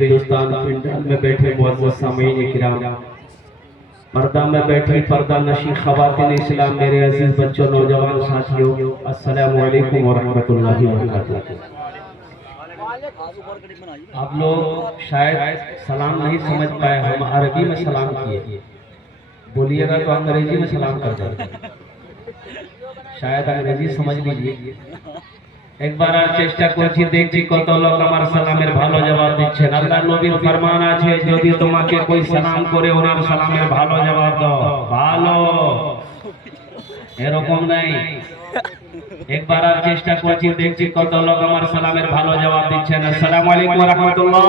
हिंदुस्तान पिंडल में बैठे मुअज़्ज़ज़ सामीन किराम, पर्दा में बैठी पर्दा नशी ख़वातीन इस्लाम, मेरे अजीज बच्चों नौजवान साथियों, अस्सलामु अलैकुम व रहमतुल्लाहि व बरकातुहू। आप लोग शायद सलाम नहीं समझ पाए, हम अरबी में सलाम किए, बोलिएगा तो अंग्रेजी में सलाम कर देंगे, शायद अंग्रेजी समझ लीजिए। एक बार আর চেষ্টা করছি, দেখছি কত লোক আমার সালামের ভালো জবাব দিচ্ছেন। আল্লাহর নবীর ফরমান আছে, যদি তোমাকে कोई সালাম করে ওনার সালামের ভালো জবাব দাও, ভালো, এরকম নাই। একবার আর চেষ্টা করছি, দেখছি কত লোক আমার সালামের ভালো জবাব দিচ্ছেন। আসসালামু আলাইকুম ওয়া রাহমাতুল্লাহ।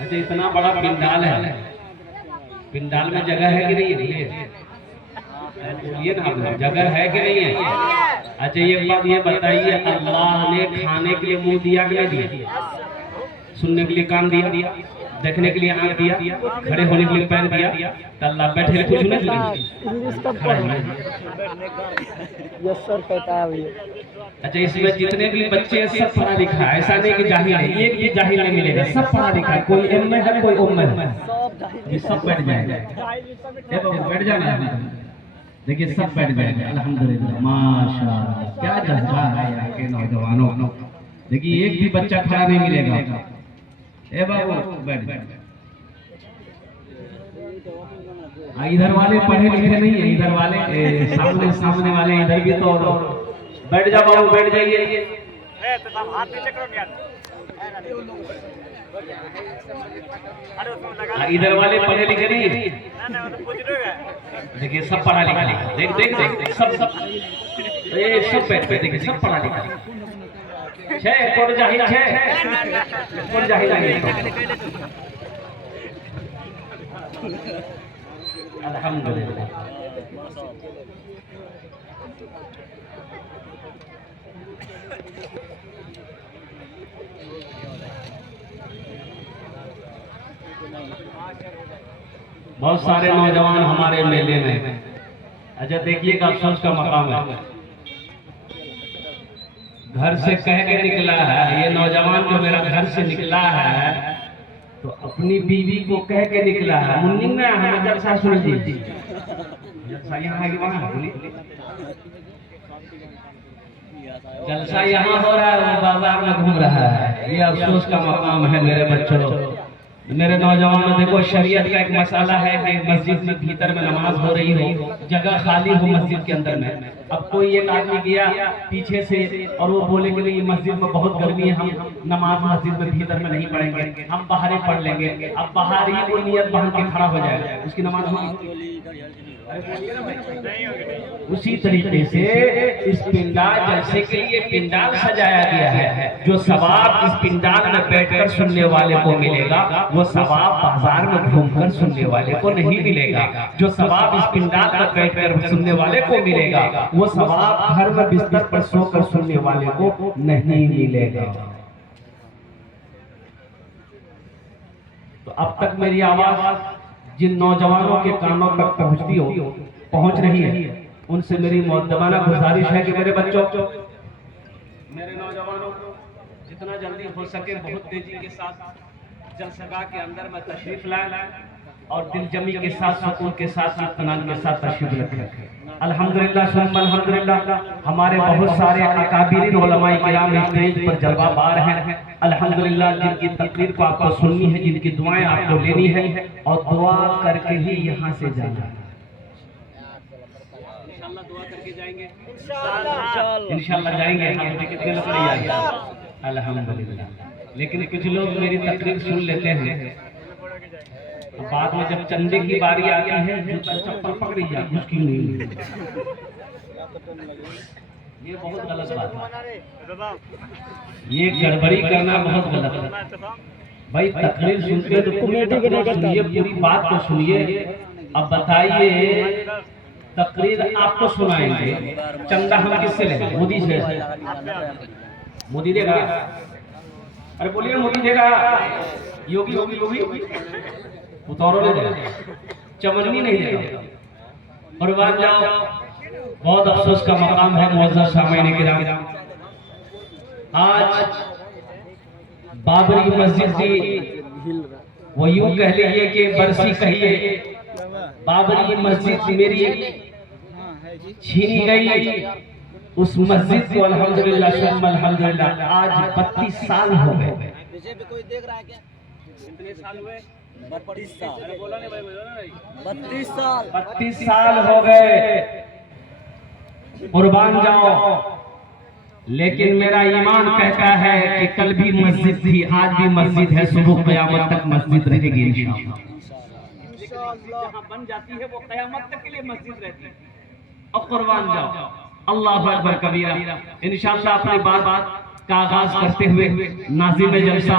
अच्छा, इतना बड़ा पिंडाल है, पिंडाल में जगह है कि नहीं है? ये ना जगह है कि नहीं है? अच्छा, एक बात ये बताइए, अल्लाह ने खाने के लिए मुंह दिया कि नहीं दिया? सुनने के लिए कान दिया, देखने के लिए आंख दिया, खड़े होने के लिए पैर दिया, तो अल्लाह बैठे कुछ नहीं दिया। अच्छा, इसमें जितने भी बच्चे हैं सब पढ़ा लिखा है, ऐसा नहीं कि जाहिल है, एक भी जाहिल नहीं मिलेगा, सब पढ़ा लिखा है। कोई एम में है, कोई ओम में है, ये सब बैठ जाएगा। बैठ जाना है, देखिए सब बैठ जाएंगे। अल्हम्दुलिल्लाह, माशाअल्लाह, क्या जज्बा है यहाँ के नौजवानों। देखिए एक भी बच्चा खड़ा नहीं मिलेगा। ए बाबू बैठ जाए। इधर वाले पढ़े लिखे नहीं है, इधर वाले सामने वाले इधर भी तो बैठ जाओ बाबू, बैठ जाइए। इधर वाले पढ़े लिखे नहीं है, देखिए सब पढ़ा लिखा, देख देख देख सब सब ये सब बैठ पे, देखिए सब पढ़ा लिखा छे, कोन जाहिल छे, कोन जाहिल नहीं। अल्हम्दुलिल्लाह, बहुत सारे नौजवान हमारे मेले में। अच्छा देखिएगा, अफसोस का मकाम है, घर से कह के निकला है ये नौजवान, जो मेरा घर से निकला है तो अपनी बीवी को कह के निकला है। मुन्नी में हम जलसा सुन लीजिए, जलसा यहाँ है कि वहाँ, जलसा यहाँ हो रहा है, वो बाजार में घूम रहा है। ये अफसोस का मकाम है मेरे बच्चों, मेरे नौजवानों। देखो, शरीयत का एक मसाला है कि मस्जिद में भीतर में नमाज हो रही हो, जगह खाली हो मस्जिद के अंदर में। अब कोई एक आदमी गया पीछे से और वो बोले कि नहीं, मस्जिद में बहुत गर्मी है, हम नमाज मस्जिद में भीतर में नहीं पढ़ेंगे, हम बाहर ही पढ़ लेंगे। अब बाहर ही वो नियत बांध के खड़ा हो जाएगा, उसकी नमाज होगी? उसी तरीके से इस पिंडाल जलसे के लिए पिंडाल सजाया गया है। जो सवाब इस पिंडाल में बैठकर सुनने वाले को मिलेगा, वो सवाब बाजार में घूमकर सुनने वाले को नहीं मिलेगा। जो सवाब इस पिंडाल में बैठकर सुनने वाले को मिलेगा, वो सवाब घर में बिस्तर पर सोकर सुनने वाले को नहीं मिलेगा। तो अब तक मेरी आवाज जिन नौजवानों के कानों तक पहुंच रही है, उनसे मेरी मुअद्दबाना गुजारिश है कि मेरे बच्चों, मेरे नौजवानों को जितना जल्दी हो सके बहुत तेजी के साथ जलसगाह के अंदर में तशरीफ लाएं और दिलजमी के साथ, सुकून के साथ, इत्मीनान के साथ तशरीफ रखें। अल्हम्दुलिल्लाह सुम्मा अल्हम्दुलिल्लाह, हमारे बहुत सारे अकाबिरीन उलमाए किराम स्टेज पर जलवाबार हैं। अल्हम्दुलिल्लाह, जिनकी तकरीर को आपको सुननी है, जिनकी दुआएं आपको लेनी है और दुआ करके ही यहाँ से जाना है। इंशाअल्लाह दुआ करके जाएंगे, इंशाअल्लाह जाएंगे। कितने लोग नहीं आएंगे? अल्हम्दुलिल्लाह। लेकिन कुछ लोग मेरी तकरीर सुन लेते हैं, बाद में जब चंदे की बारी आती है जूता चप्पल पकड़ी जाती, मुश्किल नहीं। ये बहुत गलत बात है, ये गड़बड़ी करना बहुत गलत है। भाई तकरीर सुनते तो सुनिए, पूरी बात को सुनिए। अब बताइए, तकरीर आपको सुनाएंगे, चंदा हम किससे लेंगे? मोदी से। मोदी देगा? अरे बोलिए, मोदी देगा? योगी योगी योगी उतारो ले देगा, चमननी नहीं देगा। और बात जाओ बहुत अफसोस का मकाम है मुअज़्ज़ज़ सामीन किराम, आज बाबरी मस्जिद की वो यूं कह लीजिए कि बरसी कहिए, बाबरी मस्जिद मेरी छीनी गई। उस मस्जिद को अल्हम्दुलिल्लाह सुम्मा अल्हम्दुलिल्लाह आज 32 साल हो गए। पीछे भी कोई देख रहा है क्या? कितने साल हुए? 32 साल। अरे बोला नहीं भाई, बोला नहीं। 32 साल। 32 साल हो गए, कुर्बान जाओ। लेकिन मेरा ईमान कहता है कि कल भी मस्जिद थी, आज भी मस्जिद है, सुबह क़यामत तक मस्जिद रहेगी इंशाअल्लाह। जहाँ बन जाती है वो क़यामत तक के लिए मस्जिद रहती है। और कुर्बान जाओ, अल्लाहु अकबर कबीरा। इंशाअल्लाह अपनी बात का आगाज करते हुए नाज़िम जलसा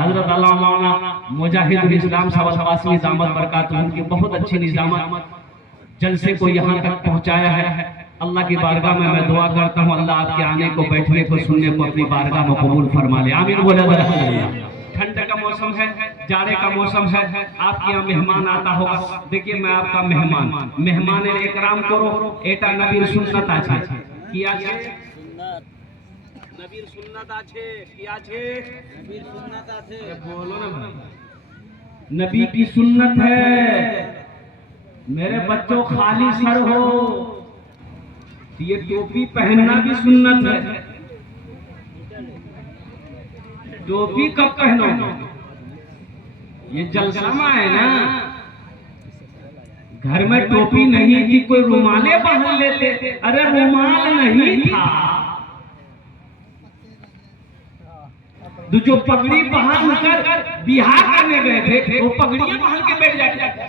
हजरत अल्लामा मुजाहिदुल इस्लाम साहब कासमी दामत बरकातुहू की बहुत अच्छी निजामत जलसे को यहाँ तक पहुँचाया है। अल्लाह की बारगाह में मैं दुआ करता हूँ, अल्लाह आपके आने को, बैठने को, सुनने को अपनी बारगाह में कबूल फरमा ले। आमीन बोले अल्हम्दुलिल्लाह। ठंड का मौसम है, जाड़े का मौसम है, आपके यहाँ मेहमान आता होगा। देखिए मैं आपका मेहमान, मेहमान इकराम करो। एटा नबीर सुन्नत आछे की आछे, नबीर सुन्नत आछे की आछे, नबीर सुन्नत आछे। बोलो ना भाई, नबी की सुन्नत है। मेरे बच्चों खाली सर हो, ये टोपी पहनना भी सुन्नत है। टोपी कब पहनोगे? ये जलसा है ना, घर में टोपी नहीं थी, कोई रुमाले पहन लेते। अरे रुमाल नहीं था, जो पगड़ी पहन कर बिहार करने गए थे वो पगड़ियां पहन के बैठ जाते।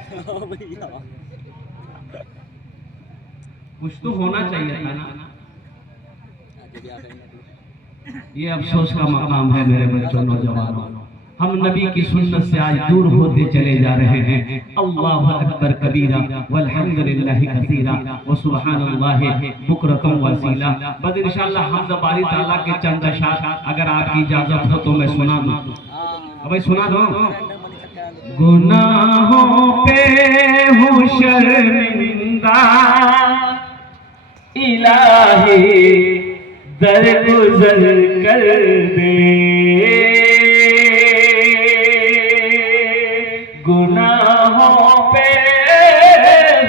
कुछ तो होना चाहिए था ना। ये अफसोस का मकाम है मेरे बच्चों, नौजवानों, हम नबी की सुन्नत से आज दूर होते चले जा रहे हैं। अल्लाहु अकबर कबीरा वल्हम्दुलिल्लाहि कसीरा व सुब्हानल्लाहि बुकरतम वसीला। बस इंशाअल्लाह हम बारी ताला के चंद अशार अगर आपकी इजाजत हो तो मैं सुना दूं। भाई सुना दो। गुनाहों पे हूँ शर्मिंदा, इलाही दरगुजर कर दे। गुनाहों पे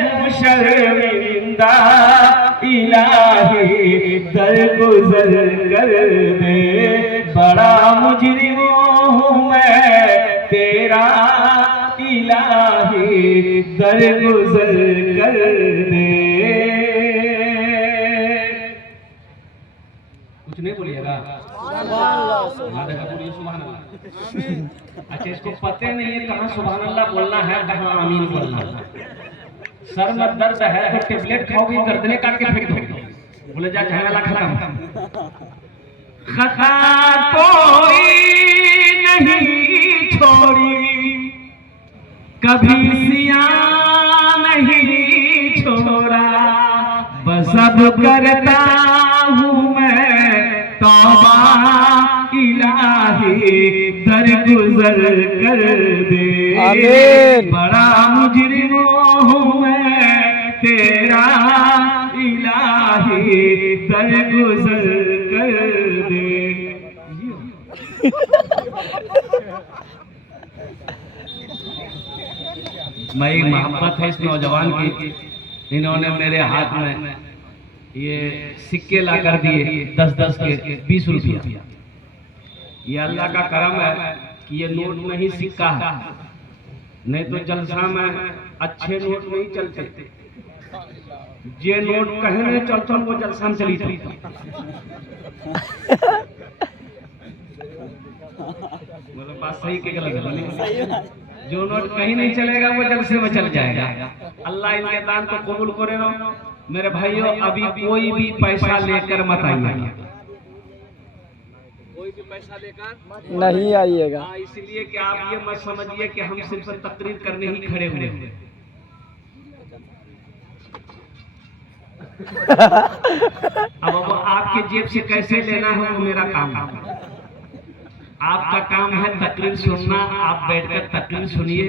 हूँ शर्मिंदा, इलाही दरगुजर कर दे। बड़ा मुजरिम हूँ मैं तेरा, इलाही दरगुजर कर दे। कुछ नहीं बोलिएगा? अच्छा, इसको पता नहीं है कहाँ सुभान अल्लाह बोलना है, कहाँ आमीन बोलना है। सर में दर्द है तो टेबलेट खाओगे, गर्दने काट के फेंक दोगे, बोले जा झमेला खत्म। खता कोई नहीं छोड़ी, कभी सिया नहीं छोड़ा, बस अब करता हूँ मैं तौबा, इलाही दरगुजर कर दे। बड़ा मुजरिम हूँ मैं तेरा, इलाही दरगुजर कर दे। मेरी मोहब्बत है इस नौजवान की, इन्होंने मेरे हाथ में ये सिक्के ला कर दिए 10-10 के 20 रुपया। ये अल्लाह का करम है कि ये नोट नहीं सिक्का है, नहीं तो जलसा में अच्छे नोट नहीं चलते। जे नोट कहीं नहीं चलता वो जलसा में चली थी। मतलब बात सही के गलत? जो नोट कहीं नहीं चलेगा वो जलसे में चल जाएगा। अल्लाह इनके दान को कबूल करे। मेरे भाइयों, अभी कोई भी पैसा लेकर मत आइए, कोई भी पैसा लेकर नहीं आइएगा। इसलिए कि आप ये मत समझिए कि हम सिर्फ तकरीर करने ही खड़े हुए हैं। अब वो आपके जेब से कैसे लेना है वो मेरा काम है। आपका काम है तकरीर सुनना, आप बैठकर तकरीर सुनिए।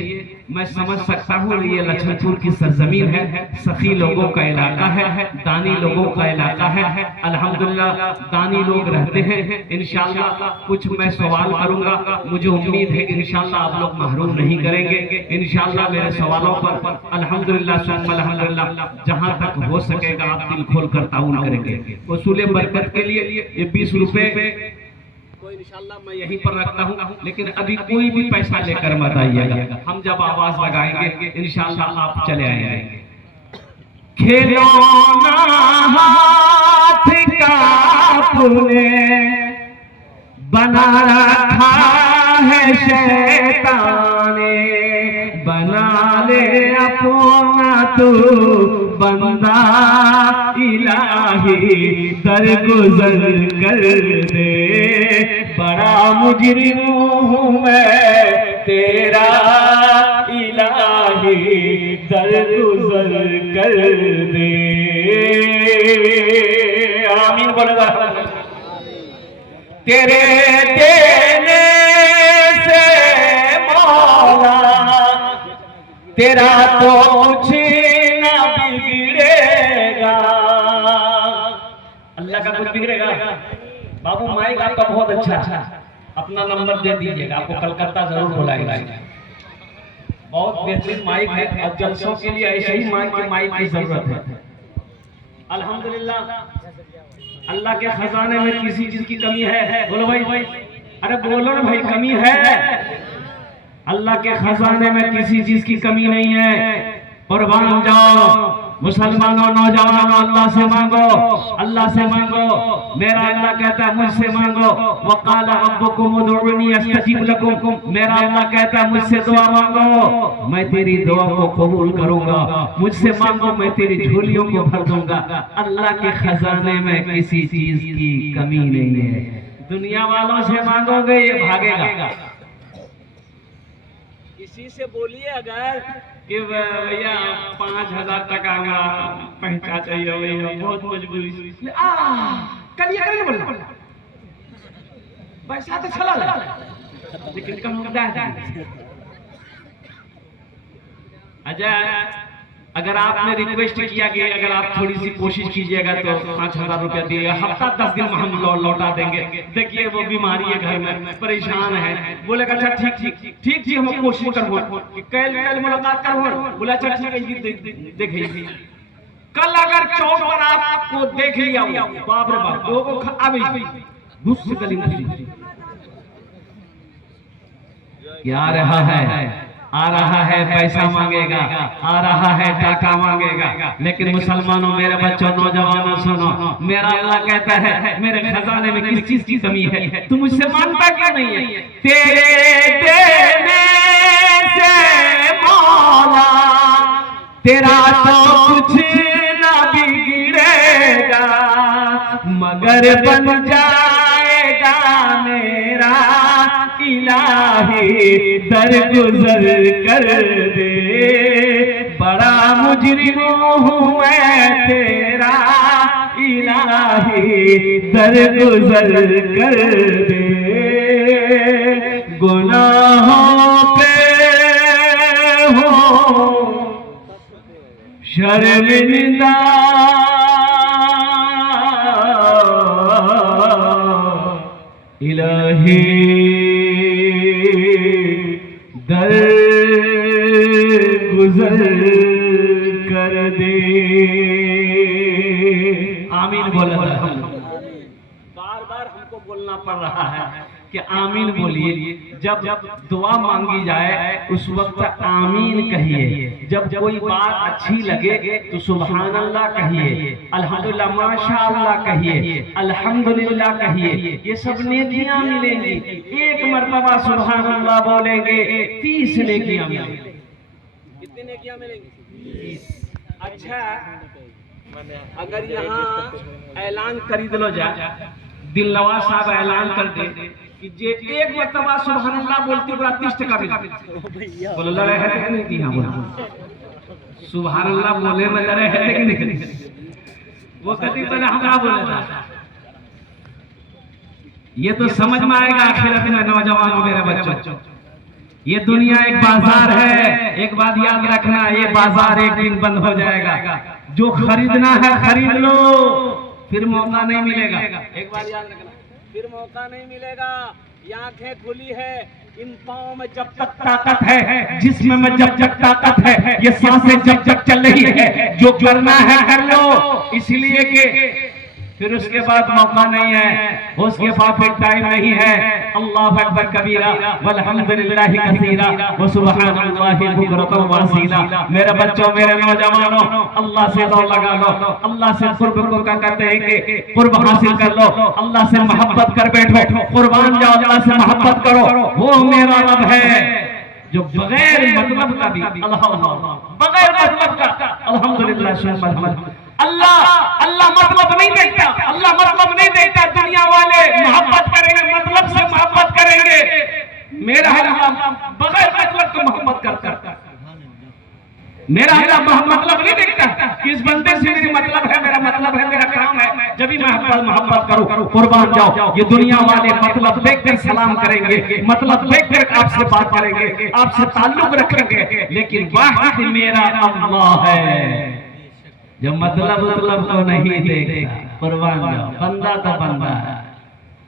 मैं समझ सकता हूँ ये लखनपुर की सरजमीन है, सखी लोगों का इलाका है, दानी लोगों का इलाका है। अल्हम्दुलिल्लाह दानी लोग रहते हैं। इंशाअल्लाह कुछ मैं सवाल करूंगा, मुझे उम्मीद है कि इंशाअल्लाह आप लोग महरूम नहीं करेंगे। इंशाअल्लाह मेरे सवालों पर अल्हम्दुलिल्लाह सुम्मा अल्हम्दुलिल्लाह जहां तक हो सकेगा आप दिल खोल कर ताउन करेंगे। उसूले बरकत के लिए ये 20 रुपए कोई इंशाअल्लाह मैं यहीं पर रखता हूँ, लेकिन अभी कोई भी पैसा लेकर मत आइएगा। हम जब आवाज लगाएंगे इंशाअल्लाह आप चले आएंगे। खिलौना हाथ का तूने बना रखा है शैतान ने, बना ले अपना तू बंदा इलाही दरगुजर कर दे। बड़ा मुजरिम हूँ मैं तेरा इलाही दरगुजर कर दे। आमीन बोलेगा। तेरे देने से मौला तेरा तो कुछ ना बिगड़ेगा। अल्लाह का कुछ बिगड़ेगा? बाबू माइक आपका बहुत अच्छा है, अपना नंबर दे दीजिएगा, आपको कलकत्ता जरूर बुलाएंगे। बहुत बेहतरीन माइक है और जलसों के लिए ऐसे ही माइक की जरूरत है। अल्हम्दुलिल्लाह अल्लाह के खजाने में किसी चीज की कमी है? बोलो भाई, अरे बोलो ना भाई, कमी है? अल्लाह के खजाने में किसी चीज की कमी नहीं है। कुर्बान जाओ मुसलमानों, नौजवानों, अल्लाह से मांगो, अल्लाह से मांगो। मेरा अल्लाह कहता है मुझसे मांगो। वक़ाल रब्बुकुम उदउनी अस्तजीब लकुम। मेरा अल्लाह कहता है मुझसे दुआ मांगो, मैं तेरी दुआ को कबूल करूंगा। मुझसे मांगो, मैं तेरी झोलियों को भर दूंगा। अल्लाह के खजाने में किसी चीज की कमी नहीं है। दुनिया वालों से मांगोगे ये भागेगा। किसी से बोलिए अगर कि भैया 5000 टका पैसा चाहिए, भैया बहुत मजबूरी से कल ये करेंगे बोलना पैसा तो चला लेकिन कम मुद्दा है। अजय अगर आपने रिक्वेस्ट किया कि अगर आप थोड़ी सी कोशिश कीजिएगा तो 5000 रुपया दिएगा, हफ्ता 10 दिन में हम लौटा देंगे। देखिए वो बीमारी है, घर में परेशान है। बोलेगा अच्छा ठीक जी हम कोशिश करबो, कल मुलाकात करबो। बोला अच्छा ठीक है देखिए। कल अगर चौक पर आपको देख लिया, बाप रे बाप वो अभी गुस्से गली में क्या रहा है, आ रहा है पैसा मांगेगा, आ रहा है टाका मांगेगा। लेकिन मुसलमानों, मेरे बच्चों, नौजवानों सुनो, मेरा अल्लाह कहता है मेरे खजाने में किस चीज की कमी है, तू मुझसे मांगता क्यों नहीं है? तेरे देने से मौला तेरा तो कुछ ना बिगड़ेगा, मगर बन जाएगा मेरा इलाही दरगुजर कर दे। बड़ा मुजरिम हूँ मैं तेरा इलाही दरगुजर कर दे। गुनाहों पे हो शर्मिंदा, इलाही दर गुजर कर दे। आमीन बोला। बार बार हमको बोलना पड़ रहा है कि आमीन बोलिए। जब दुआ मांगी जाए उस वक्त आमीन कहिए। जब कोई बात अच्छी लगे तो सुभान अल्लाह कहिए, अल्हम्दुलिल्लाह, माशाअल्लाह कहिए, अल्हम्दुलिल्लाह कहिए। ये सब नेकियां मिलेंगी। एक मर्तबा सुभान अल्लाह बोलेंगे 30 नेकियां मिलेंगी। कितनी नेकियां मिलेंगी? 30। अच्छा अगर यहाँ ऐलान खरीद लो जाए, दिलनवाज साहब ऐलान कर दे कि जे एक मर्तबा सुभान अल्लाह बोलती पूरा 30 टका मिलता। बोलो लड़े है कि नहीं थी? हाँ बोला सुभान अल्लाह बोले में लड़े है कि नहीं? वो कहती पहले हमरा बोले था ये तो समझ में आएगा आखिरत में नौजवानों मेरे बच्चों। ये दुनिया एक बाजार है, एक बात याद रखना, ये बाजार एक दिन बंद हो जाएगा। जो खरीदना है खरीद लो, फिर मौका नहीं मिलेगा। एक बात याद रखना, फिर मौका नहीं मिलेगा। ये आंखें खुली है, इन पाँव में जब तक ताकत है, जिस्म में जब तक ताकत है, ये सांसें जब तक चल रही है, जो करना है कर लो। इसलिए कि फिर उसके बाद मौका नहीं है, उसके बाद फिर टाइम नहीं है। अल्लाह अकबर कबीरा वल्हम्दुलिल्लाहि कसीरा व सुब्हानल्लाहि बुकरतन व असीला। मेरे बच्चों, मेरे नौजवानों, अल्लाह से दौड़ लगा लो, अल्लाह से कुर्ब को क्या कहते हैं कि कुर्ब हासिल कर लो, अल्लाह से मोहब्बत कर बैठो, कुर्बान जाओ, अल्लाह से मोहब्बत करो। वो मेरा रब है जो बगैर मतलब का भी बगैर मतलब का अल्हम्दुलिल्लाह अल्लाह मतलब नहीं देखता, अल्लाह मतलब नहीं देखता। दुनिया वाले मोहब्बत करेंगे, मतलब से मोहब्बत करेंगे। मेरा अल्लाह बगैर मतलब का मोहब्बत करता। मेरा अल्लाह मतलब नहीं देखता कि इस बंदे से मेरी मतलब है, मेरा मतलब है, मेरा काम है, जब भी मैं मोहब्बत करूं, कुर्बान जाओ। ये दुनिया वाले मतलब देखकर सलाम करेंगे, मतलब देखकर आपसे बात करेंगे, आपसे ताल्लुक रखेंगे, लेकिन वाहिद मेरा अल्लाह है जो मतलब को नहीं देखता। कुर्बान जाओ, बंदा तो बंदा है।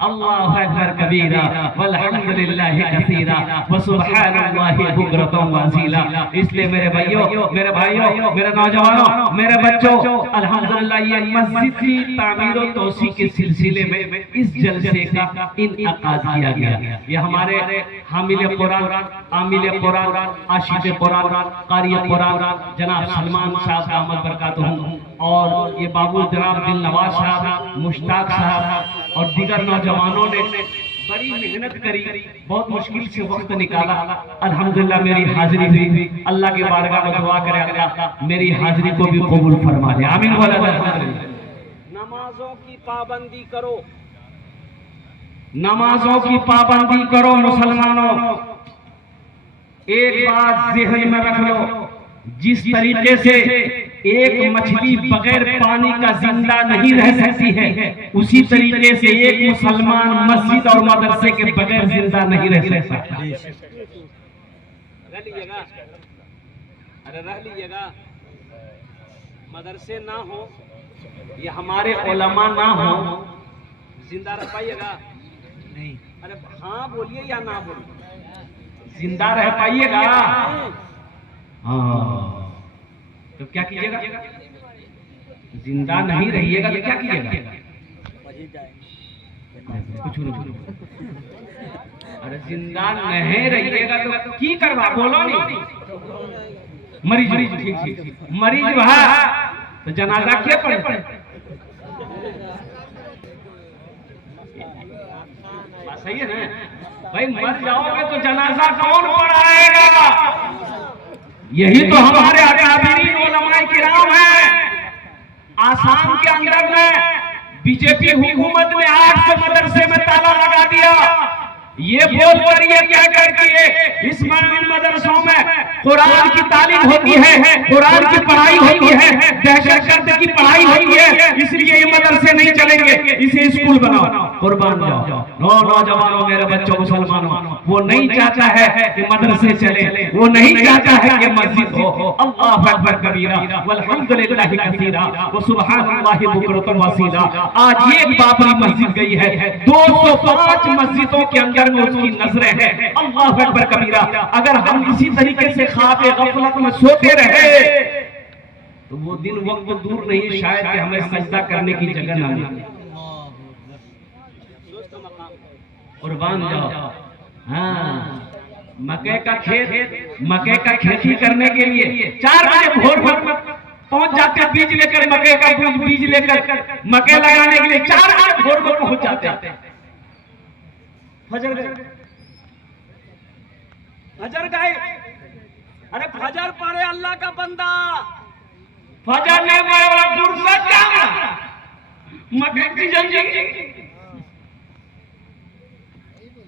अल्लाह अकबर कबीरा वल्हम्दुलिल्लाहि कसीरा व सुब्हानल्लाहि बुकरतन व असीला। इसलिए मेरे भाइयों, मेरे भाइयों, मेरे नौजवानों, मेरे बच्चों, अल्हम्दुलिल्लाह ये मस्जिद की तामीर और तौसी के सिलसिले में इस जलसे का इनअकाद किया गया। ये हमारे हामिल कुरान, आमिल कुरान, आशिक कुरान, कारी कुरान जनाब सलमान साहब दामद बरकातहू और ये बाबू जनाब दिल नवाज साहब, मुश्ताक साहब और दीगर नौजवानों ने बड़ी मेहनत करी, बहुत मुश्किल से वक्त निकाला। अल्हम्दुलिल्लाह मेरी हाजिरी हुई। अल्लाह के बारगाह में दुआ करे अल्लाह मेरी हाजिरी को भी कबूल फरमा ले, आमीन बोला जाए। नमाजों की पाबंदी करो, नमाजों की पाबंदी करो मुसलमानों। एक बात ज़हन में रख लो, जिस तरीके से एक मछली बगैर पानी का जिंदा नहीं रह सकती है, उसी तरीके से एक मुसलमान मस्जिद और मदरसे के बगैर जिंदा नहीं रह सकता। रह लीजिएगा, अरे रह लीजिएगा। मदरसे ना हो, ये हमारे उलमा ना हो, जिंदा रह पाइएगा नहीं? अरे हाँ बोलिए या ना बोलिए, जिंदा रह पाइएगा? हाँ, तो क्या कीजिएगा? जिंदा नहीं रहिएगा तो क्या कीजिएगा? कुछ नहीं। अरे जिंदा नहीं रहिएगा तो की करवा, बोलो नहीं। मरीज ठीक मरीज वहा तो जनाजा क्या पड़े? सही है ना भाई? मर जाओगे तो जनाजा कौन पढ़ाएगा? यही तो हमारे अकाबिरीन उलमाए किराम है। आसाम के अंदर में बीजेपी हुकूमत ने 800 मदरसे में ताला लगा दिया। ये बोल कर ये क्या करती है, इस मदरसों में कुरान की तालीम होती है, कुरान की पढ़ाई होती है, दहशतगर्द की पढ़ाई होती है, इसलिए ये मदरसे नहीं चलेंगे, इसे स्कूल बनाओ। कुर्बान जाओ नौजवानों, मेरे बच्चों, मुसलमानों, वो नहीं चाहता है कि मदरसे चले, वो नहीं चाहता है कि मस्जिद हो। अल्लाह अकबर कबीरा वल्हम्दुलिल्लाहि कसीरा व सुब्हानल्लाहि बुकरतन व असीला। आज एक बाबरी मस्जिद गई है, 205 मस्जिदों के अंदर में उसकी नजरें हैं। अल्लाह अकबर कबीरा। अगर हम इसी तरीके से ख्वाबे गफलत में सोते रहे तो वो दिन वक्त दूर नहीं, शायद कि हमें सजदा करने की जगह ना मिले। कुर्बान जाओ। हाँ, मकई का खेत, मकई का खेती करने के लिए 4 बजे भोर पहुंच जाते, बीज लेकर, मकई का बीज लेकर मकई लगाने के लिए 4 बजे भोर में पहुंच जाते। फजर गए, अरे फजर पढ़े अल्लाह का बंदा, फजर नहीं पढ़े वाला फुर्सत क्या? मकई की जंजी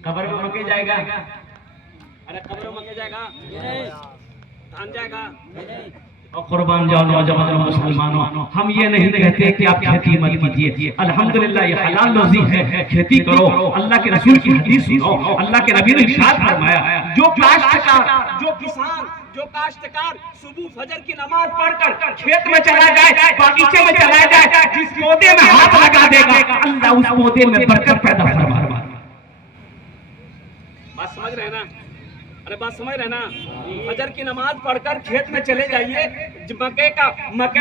कब्र में मके जाएगा। अरे कब्र में मके जाएगा, धान जाएगा, और कुर्बान जाओ नौजवानों मुसलमानों, हम ये नहीं कहते कि आप खेती मत कीजिए, अल्हम्दुलिल्लाह ये हलाल रोजी है, खेती करो, अल्लाह के रसूल की हदीस सुनो, अल्लाह के नबी ने इरशाद फरमाया, जो काश्तकार, जो किसान, जो काश्तकार सुबह फजर की नमाज पढ़कर खेत में चला जाए, बागीचे में चला जाए, जिस पौधे में हाथ लगा देगा अल्लाह उस पौधे में बरकत पैदा फरमाएगा। बात समझ रहे ना? अरे बात समझ रहे ना? फजर की नमाज पढ़कर खेत में चले जाइए, मक्के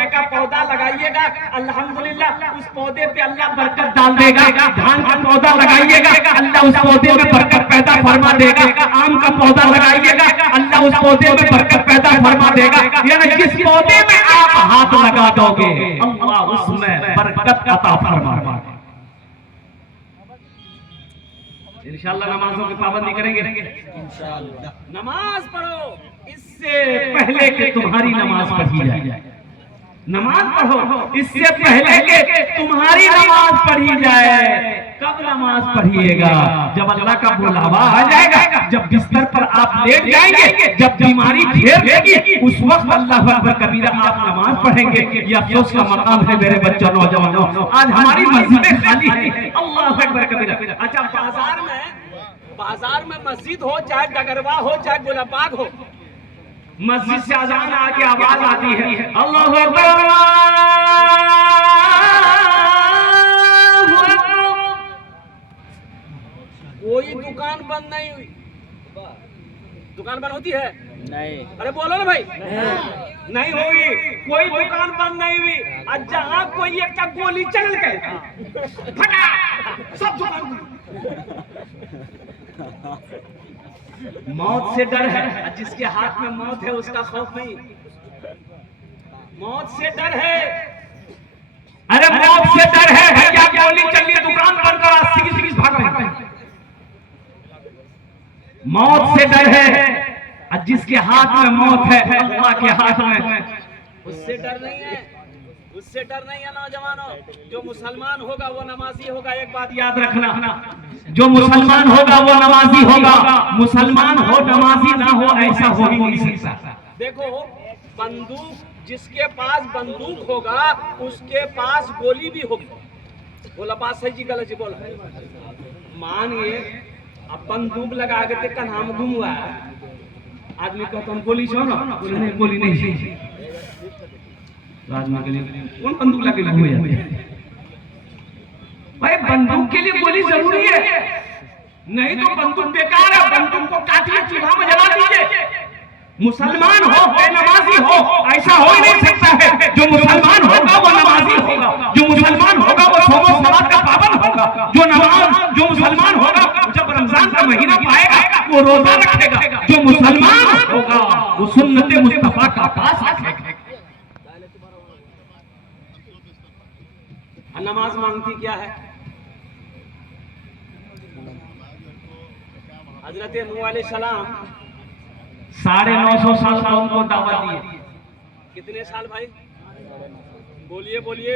का पौधा लगाइएगा, अल्हम्दुलिल्लाह उस पौधे पे अल्लाह बरकत डाल देगा। धान का पौधा लगाइएगा, अल्लाह उस पौधे में बरकत पैदा फरमा देगा। आम का पौधा लगाइएगा, अल्लाह उस पौधे में बरकत पैदा फरमा देगा। यानी जिस पौधे में आप हाथ लगा दोगे अल्लाह उसमें बरकत अता फरमाएगा। इंशाअल्लाह नमाजों की पाबंदी करेंगे। इंशाअल्लाह नमाज पढ़ो इससे पहले कि तुम्हारी नमाज पढ़ी जाए। नमाज पढ़ो इससे पहले कि तुम्हारी नमाज पढ़ी जाए। कब नमाज पढ़िएगा? जब अल्लाह का बुलावा आ जाएगा, जब बिस्तर पर आप लेट जाएंगे, जब बीमारी घेर लेगी, उस वक्त अल्लाह अकबर कबीरा आप नमाज पढ़ेंगे। ये अफसोस का मकाम है मेरे बच्चों, नौजवानों, आज हमारी मस्जिदें खाली है। अल्लाह अकबर कबीरा। अच्छा, बाजार में मस्जिद हो, चाहे डगरवा हो, चाहे गुलबाग हो, मस्जिद से अजान आके आवाज आती है अल्लाहु अकबर, कोई दुकान बंद नहीं हुई। दुकान बंद होती है? नहीं। अरे बोलो ना भाई, नहीं होगी। कोई दुकान बंद नहीं हुई। और जहाँ कोई एक गोली चल गई फटा, सब दुकान। मौत से डर है, जिसके हाथ में मौत है उसका खौफ नहीं। मौत से डर है, अरे मौत से डर है भैया, गोली चली, दुकान बंद करा, सिगी भाग रहे हैं। मौत से डर है, और जिसके हाथ में मौत है अल्लाह के हाथ में, उससे डर नहीं है, उससे डर नहीं है। नौजवानों, जो मुसलमान होगा वो नमाजी होगा। एक बात याद रखना, जो मुसलमान होगा वो नमाजी होगा। मुसलमान हो नमाजी ना हो ऐसा हो ही नहीं सकता। देखो, बंदूक, जिसके पास बंदूक होगा उसके पास गोली भी होगी। बोला बात सही जी गलत जी? बोला। मानिए अब बंदूक लगा के कन्हा में घूम हुआ है, आदमी कहता हम गोली छो ना, उन्हें गोली नहीं चाहिए, तो आदमी के लिए कौन बंदूक लगे घूम जाते हैं? भाई बंदूक के लिए गोली जरूरी है, नहीं तो बंदूक बेकार है। बंदूक को काटिए, चूल्हा में जला दीजिए। मुसलमान हो बेनमाजी हो ऐसा हो ही नहीं सकता है। जो मुसलमान होगा वो नमाजी होगा, जो मुसलमान होगा वो सोमो सलात का पाबंद होगा, जो मुसलमान होगा जब रमजान का महीना पाएगा वो रोजा रखेगा, जो मुसलमान होगा वो सुन्नत मुस्तफा का पास रखेगा। नमाज मांगती क्या है? हजरत नूह अलैहिस्सलाम 950 साल कौम को दावत दिए। कितने साल भाई? बोलिए बोलिए।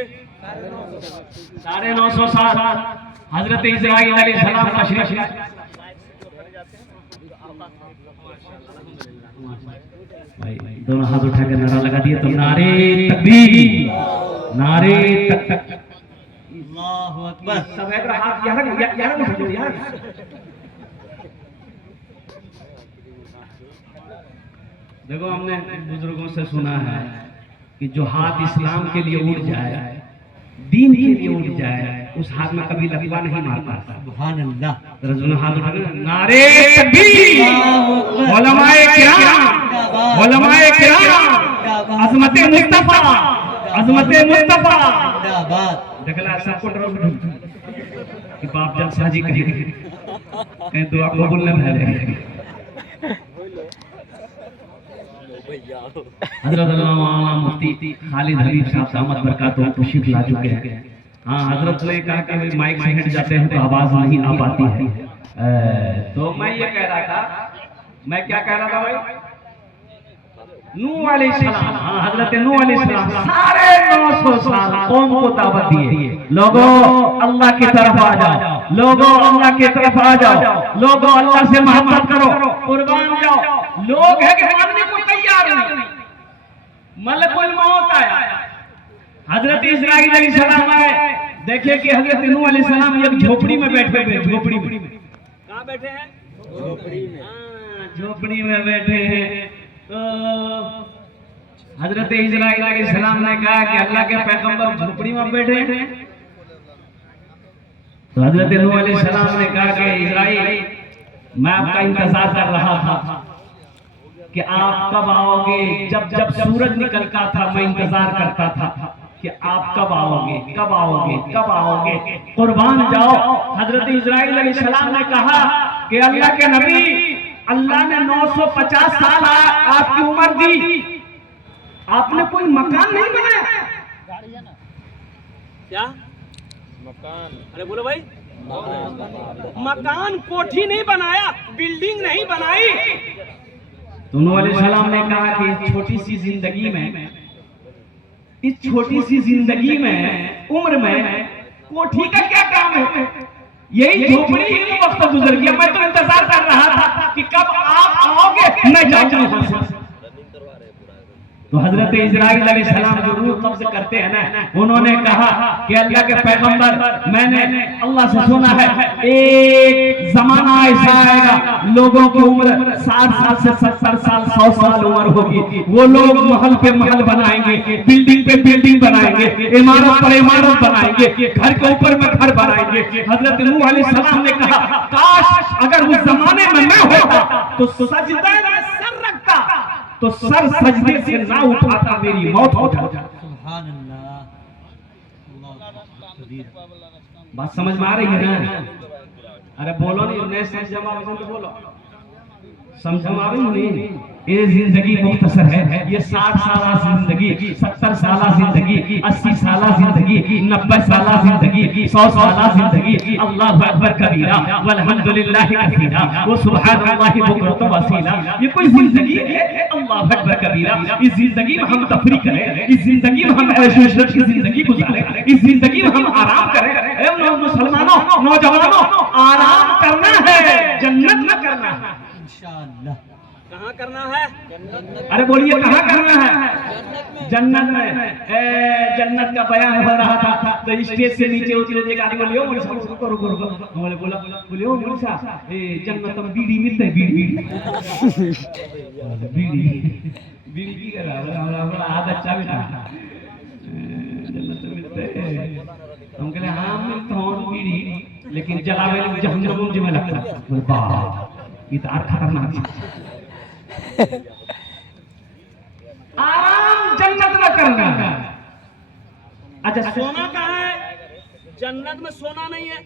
950 साल। हजरत इस्राइल अलैहिस्सलाम तशरीफ भाई दोनों हाथ उठा के नारा लगा दिए तो नारे तकबीर, नारे तक अल्लाहु अकबर। सब एक हाथ यार उठो यार। देखो, हमने बुजुर्गों से सुना है कि जो हाथ इस्लाम के लिए उठ जाए, दीन के लिए उठ जाए, उस हाथ में कभी लकवा नहीं मारता। सुभान अल्लाह। रज़ूल हाथ उठा के नारे तकबीर, उलमाए किराम, उलमाए किराम, अज़मत मुस्तफा, अज़मत मुस्तफा जिंदाबाद। देखला सबको डरो कि बाप जलसा जी कहेंगे दुआ कबूल न भले। हजरत अल्लामा मुफ्ती खालिद हबीब साहब दामत बरकातहू तशरीफ ला चुके हैं। हाँ, हजरत ने कहा कि माइक से हट जाते हैं तो आवाज नहीं आ पाती है। तो मैं ये कह रहा था, मैं क्या कह रहा था भाई? नूह अलैहिस्सलाम, हाँ हजरत नूह अलैहिस्सलाम 950 साल कौम को दावत दिए, लोगों अल्लाह की तरफ आ जाओ, लोगों अल्लाह की तरफ आ जाओ, लोगों अल्लाह से मोहब्बत करो, कुर्बान जाओ। लोग है कि मानने को तैयार नहीं। मलकुल मौत आया, हजरत इस्राइल अलैहिस्सलाम आए, देखिए कि हजरत नूह अलैहिस्सलाम एक झोपड़ी में बैठे हुए, झोपड़ी में। कहाँ बैठे हैं? झोपड़ी में। झोपड़ी में बैठे हैं। तो हजरत इस्राइल अलैहिस्सलाम ने कहा कि अल्लाह के पैगंबर झोपड़ी में बैठे हैं। तो हजरत नूह अलैहिस्सलाम ने कहा कि इस्राइल, मैं आपका इंतजार कर रहा था कि आप कब आओगे। जब जब सूरज निकलता था मैं इंतजार करता था कि आप कब आओगे, कब आओगे, कब आओगे, कुर्बान जाओ। हजरत इस्राइल अलैहिस्सलाम ने कहा कि अल्लाह के नबी, अल्लाह ने 950 साल आपकी उम्र दी, आपने कोई मकान नहीं बनाया? क्या मकान? अरे बोलो भाई, मकान कोठी नहीं बनाया, बिल्डिंग नहीं बनाई। तो नूह अलैहिस्सलाम ने कहा कि इस छोटी सी जिंदगी में, इस छोटी सी जिंदगी में, उम्र में कोठी का क्या काम है? यही झोपड़ी ही तो वक्त गुजर गया। मैं तो इंतजार कर रहा था कि कब आप आओगे, मैं जाऊंगा यहाँ से। तो हजरत इस्राइल अलैहिस्सलाम जो रूह कब्ज करते हैं ना, उन्होंने कहा कि अल्लाह के पैगंबर, मैंने अल्लाह से सुना है एक जमाना ऐसा आएगा, लोगों की उम्र 60 साल से 70 साल 100 साल उम्र होगी। वो लोग महल पे महल बनाएंगे, बिल्डिंग पे बिल्डिंग बनाएंगे, इमारत पर इमारत बनाएंगे, घर के ऊपर में घर बनाएंगे। हजरत नूह अलैहिस्सलाम ने कहा, काश अगर उस जमाने में मैं होता तो सजदे में सर रखता, तो सर सजदे से ना उठाता, मेरी मौत हो जाती। सुभान अल्लाह। बात समझ में आ रही है ना? अरे बोलो नहीं, नए समझ बोलो, समझ में आ रही नहीं? ये जिंदगी मुख्तसर है। ये 60 साल जिंदगी, 70 साल जिंदगी, 80 साल जिंदगी, 90 साल जिंदगी, 100 साल जिंदगी, अल्लाहु अकबर कबीरा वल्हम्दुलिल्लाहि कसीरा व सुब्हानल्लाहि बुकरतन वसीला। ये कोई जिंदगी है? अल्लाहु अकबर कबीरा। इस जिंदगी में हम तफरीक करें, इस जिंदगी में हम ऐश-ओ-इशरत की जिंदगी गुजारें, इस जिंदगी में हम आराम करें। ए मुसलमानों, नौजवानों, आराम करना है, जन्नत में करना है इंशाअल्लाह। कहाँ करना है? अरे बोलिए, कहाँ करना है? जन्नत में। जन्नत का बयान हो रहा था तो स्टेज से नीचे उतरे, एक आदमी बोलियो मुझे रुको रुको रुको, बोले बोला बोलियो मुझे जन्नत में बीड़ी मिलते है, बीड़ी बीड़ी बीड़ी बीड़ी की कर रहा है, आदत अच्छा बेटा, जन्नत में मिलते है। हम कहले हाँ मिलता हूँ बीड़ी, लेकिन जलावे जहन्नम में लगता है। वाह, ये तो और खतरनाक है। आराम जन्नत में करना है। अच्छा, सोना कहाँ है? जन्नत में सोना नहीं है।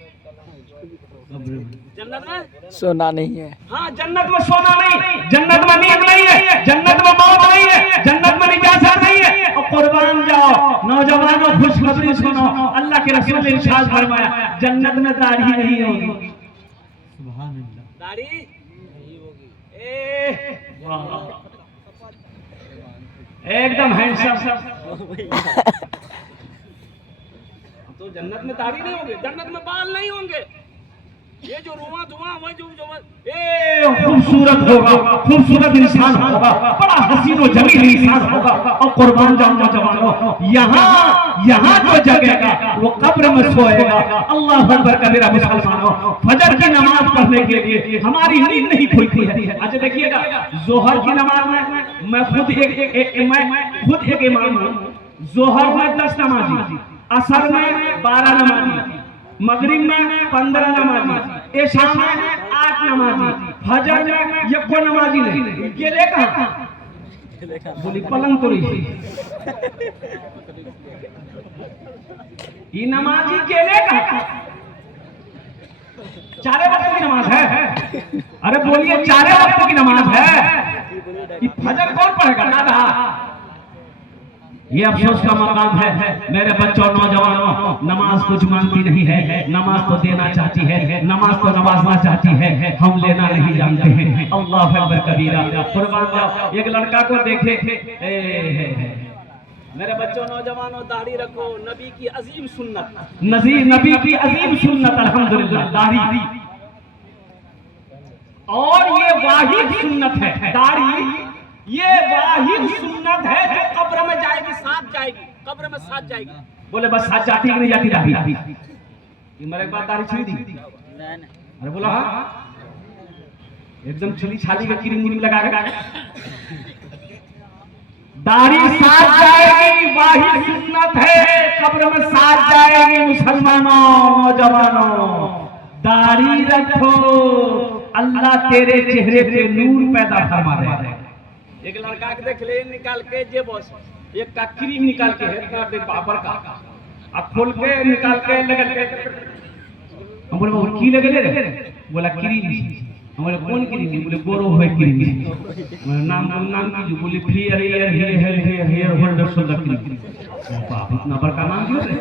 जन्नत में सोना नहीं है। हाँ, जन्नत में सोना नहीं, जन्नत में नींद नहीं है, जन्नत में मौत नहीं है, जन्नत में निजासा नहीं है। और कुर्बान जाओ नौजवानों, खुशखबरी सुनो, अल्लाह के रसूल ने इरशाद फरमाया, जन्नत में दाढ़ी नहीं होगी। सुभान अल्लाह। दाढ़ी एकदम हैंडसम। तो जन्नत में दाढ़ी नहीं होगी, जन्नत में बाल नहीं होंगे, ये जो रुआ धुआं वो जो खूबसूरत होगा, खूबसूरत इंसान होगा, बड़ा हसीनो जमील इंसान होगा। और कुर्बान जाओ नौजवानों, यहाँ जो जगेगा वो कब्र में सोएगा। अल्लाह अकबर कबीरा। मुसलमानों, फजर की नमाज पढ़ने के लिए हमारी नींद नहीं खुलती है। अच्छा देखिएगा, जोहर की नमाज में मैं खुद एक इमाम हूँ। जोहर में 10 नमाजी, असर में 12 नमाजी, मगरिब में 15 नमाजी, इशा में 8 नमाजी, फजर में 1 नमाजी नहीं। ये देखा बोली पलंग तो रही, ये नमाजी के लेगा। 4 वक्त की नमाज है। अरे बोलिए, 4 वक्त की नमाज है। ये फजर कौन पढ़ेगा दादा? ये अफसोस का मकाम है मेरे बच्चों, नौजवानों। नमाज कुछ मांगती नहीं है, नमाज तो देना चाहती है, नमाज तो नवाजना चाहती है, हम लेना नहीं जानते हैं। अल्लाह अकबर कबीरा। कुर्बान जाओ। एक लड़का को देखे, मेरे बच्चों नौजवानों, दाढ़ी रखो, नबी की अजीम सुन्नत, नबी की अजीम सुन्नत, अल्हम्दुलिल्लाह, दाढ़ी। और ये वाहिद सुन्नत है दाढ़ी, ये वाहिद सुन्नत है जो कब्र में जाएगी, साथ जाएगी, कब्र में साथ जाएगी। बोले बस साथ जाती है कि नहीं जाती दाढ़ी? ये मेरे एक बात दाढ़ी छीन दी। अरे बोला हाँ, एकदम छुली छाली का क्रीम लगा के दाढ़ी साथ जाएगी, वाहिद सुन्नत है, कब्र में साथ जाएगी। मुसलमानों, नौजवानों, दाढ़ी रखो, अल्लाह तेरे चेहरे पे नूर पैदा फरमा दे। एक लड़का के देख ले, निकाल के जे बॉस एक का क्रीम निकाल के है देख बाबर का, अब खोल के निकाल के लगल के, हम बोले वो की लगे रे? बोला क्रीम। हम बोले कौन क्रीम? बोले बोरो है क्रीम। नाम की बोले fair hair holder solder cream. बाप इतना बड़का नाम क्यों रे?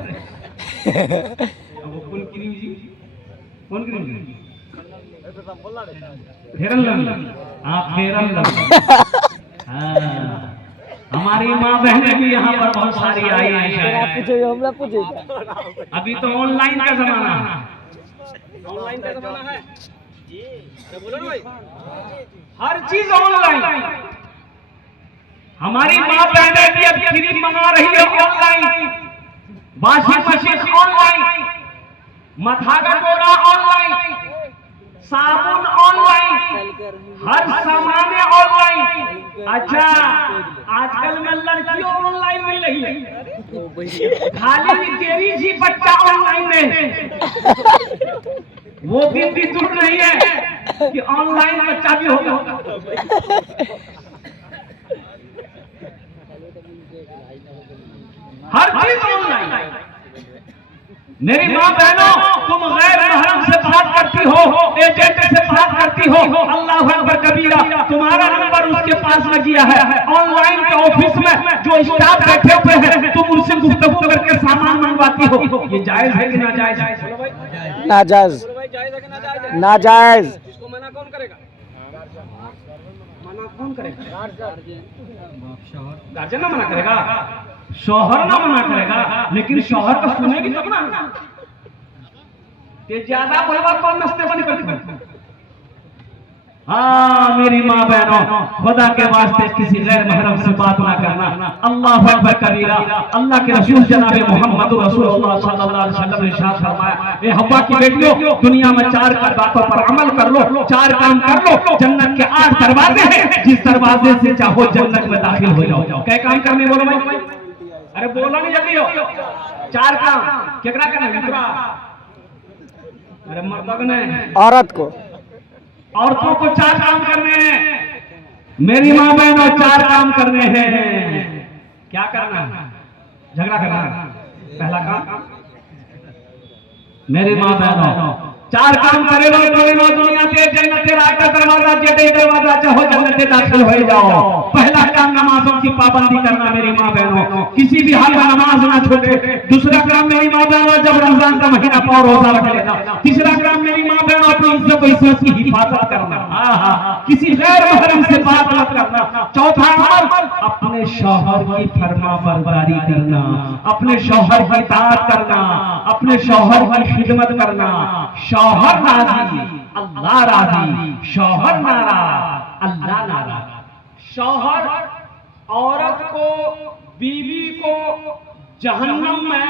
वो कौन क्रीम जी? कौन क्रीम? फेरन लवली। हाँ फेरन लवली। हाँ, हमारी माँ बहनें भी यहाँ पर बहुत सारी आई हैं। अभी तो ऑनलाइन का जमाना है, ऑनलाइन का जमाना है जी, तो बोलो ना भाई, हर चीज ऑनलाइन। हमारी माँ बहनें भी अब क्रीम मंगा रही है ऑनलाइन, वॉशिंग मशीन ऑनलाइन, मथा का डोरा ऑनलाइन, साबुन ऑनलाइन, हर सामान ऑनलाइन। अच्छा, आजकल में लड़कियों ऑनलाइन मिल रही है, खाली तेरी जी बच्चा ऑनलाइन में। वो दिन भी दूर नहीं है कि ऑनलाइन बच्चा भी होगा। हर चीज ऑनलाइन। मेरी माँ बहनों, तुम गैर महरम से बात करती हो, एजेंट से बात करती हो, अल्लाह अकबर कबीरा, तुम्हारा नंबर उसके पास लग गया है। ऑनलाइन के ऑफिस में जो स्टाफ बैठे हुए हैं, तुम उनसे गुफ्तगू करके सामान मंगवाती हो, ये जायज है कि नाजायज है? नाजायज। जायज है कि नाजायज? नाजायज। इसको मना कौन करेगा? मना कौन करेगा? गार्जियन ना मना करेगा, शौहर ना मना करेगा, लेकिन शौहर का सुनेगी तब ना। ये ज्यादा बोलवा कौन नस्ते बनी करती? हाँ मेरी माँ बहनों, खुदा के वास्ते किसी गैर महरम से बात ना करना। अल्लाह अकबर कबीरा। अल्लाह के रसूल जनाबे मोहम्मद रसूलुल्लाह सल्लल्लाहु अलैहि वसल्लम ने इरशाद फरमाया, ए हव्वा की बेटियों, दुनिया में 4 बातों पर अमल कर लो, 4 काम कर लो। जन्नत के 8 दरवाजे हैं, जिस दरवाजे से चाहो जन्नत में दाखिल हो जाओ। क्या काम करने बोलो भाई? अरे बोलो नहीं जल्दी हो। 4 काम केकरा करना? अरे मर्द ने, औरत को, औरतों को 4 काम करने हैं। मेरी माँ बहनों, 4 काम करने हैं। क्या करना? झगड़ा करना पहला काम। मेरी माँ बहनों, 4 काम करे लो दुनिया से जन्नत का दरवाजा, जेटे दरवाजा चाहो जन्नत दाखिल हो जाओ। पहला काम नमाजों की पाबंदी करना। मेरी माँ बहनों, किसी भी हाल में नमाज ना छोड़े। दूसरा काम मेरी माँ बहनों, जब रमजान का महीना पाओ रोजा रख लेना। तीसरा काम मेरी माँ बहनों, अपनी इज्जत की हिफाजत करना। किसी गैर महरम से बात मत करना। चौथा अमल, अपने शौहर की फरमा बरदारी करना, अपने शौहर की इताअत करना, अपने शौहर की खिदमत करना। शौहर राजी अल्लाह राजी, शौहर नाराज अल्लाह नाराज। शौहर औरत को, बीवी को जहन्नम में,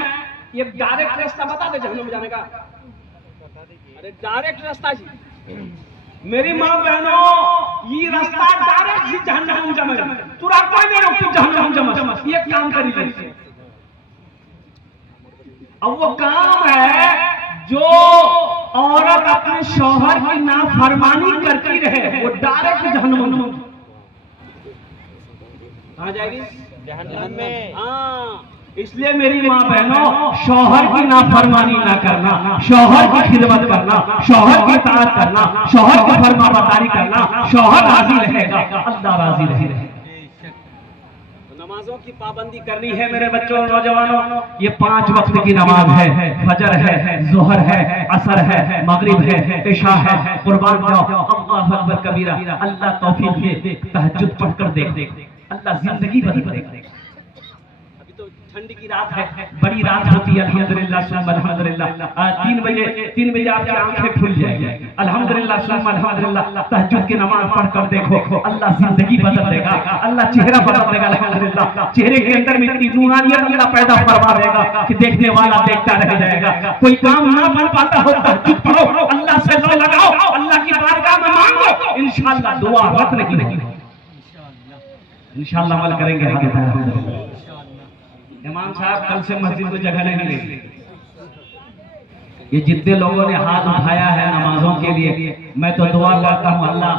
ये डायरेक्ट रास्ता बता दे जहन्नम जाने का। अरे डायरेक्ट रास्ता जी मेरी माँ बहनों, ये रास्ता डायरेक्ट ही जहन्नम जमा। तुरा कोई नहीं रोकती जहन्नम जमा। ये काम करी गई। अब वो काम है जो औरत अपने शौहर की नाफरमानी करती रहे, वो डायरेक्ट जहन्नम कहाँ जाएगी? जहन्नम में। हाँ, इसलिए मेरी माँ बहनों, शौहर की नाफरमानी ना करना, शौहर की खिदमत करना, शौहर की इताअत करना, शौहर की फरमाबरदारी करना। शौहर राजी रहेगा, अल्लाह राजी रहेगा। नमाजों की पाबंदी करनी है मेरे बच्चों, नौजवानों। ये 5 वक्त की नमाज है। फजर है, जोहर है, असर है, मगरिब है, इशा है। कुर्बान जाओ, अल्लाह अकबर कबीरा। अल्लाह तौफीक दे, तहज्जुद पढ़कर देख, अल्लाह जिंदगी बदल दे। अभी तो ठंड की रात है, बड़ी रात होती है, अल्हम्दुलिल्लाह सुम्मा अल्हम्दुलिल्लाह। 3 बजे आपकी आंखें खुल जाएगी, अल्हम्दुलिल्लाह सुम्मा अल्हम्दुलिल्लाह। तहज्जुद की नमाज पढ़कर देखो, अल्लाह जिंदगी बदल देगा, अल्लाह चेहरा बदल देगा, अल्हम्दुलिल्लाह। चेहरे के अंदर में इतनी नूरानियत अल्लाह पैदा फरमा देगा कि देखने वाला देखता रह जाएगा। कोई काम ना बन पाता हो, तहज्जुद पढ़ो, अल्लाह से लो लगाओ, अल्लाह की बारगाह में मांगो, इंशाअल्लाह दुआ रद्द नहीं होगी, इंशाअल्लाह अमल करेंगे। इमाम साहब कल से मस्जिद में जगह नहीं मिलेगी। ये जितने लोगों ने हाथ उठाया है नमाजों के लिए, मैं तो दुआ करता हूँ अल्लाह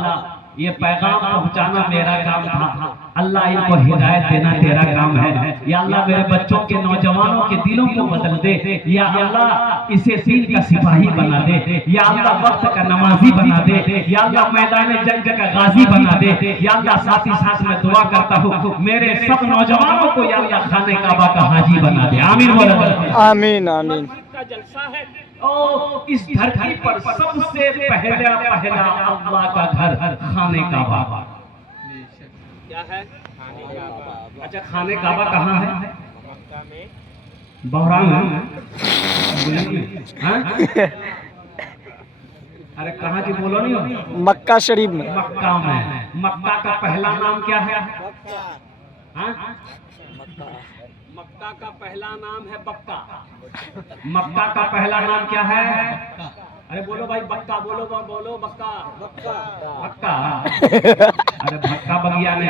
ये पैगाम पहुंचाना मेरा काम था, अल्लाह इनको हिदायत देना तेरा काम है। या अल्लाह मेरे बच्चों के नौजवानों के दिलों को बदल दे, या अल्लाह इसे दीन का सिपाही बना दे, या अल्लाह वक्त का नमाजी बना दे, या अल्लाह मैदान जंग का गाजी बना दे। या अल्लाह साथ ही साथ मैं दुआ करता हूँ मेरे सब नौजवानों को या अल्लाह खाने काबा का हाजी बना दे। आमीन बोलो। आमीन आमीन। का जलसा है और इस धरती पर सबसे पहला अल्लाह का घर खाने काबा। क्या है? खाने काबा। अच्छा, खाने काबा कहाँ है? मक्का में। बहरान है? अरे कहाँ की बोलो नहीं हो? मक्का शरीफ में। मक्का में। मक्का का पहला नाम क्या है? मक्का का पहला नाम है बक्का। मक्का का पहला नाम क्या है? अरे बोलो भाई, बक्का बोलो, बोलो बक्का। बक्का अरे भक्का बगिया ने।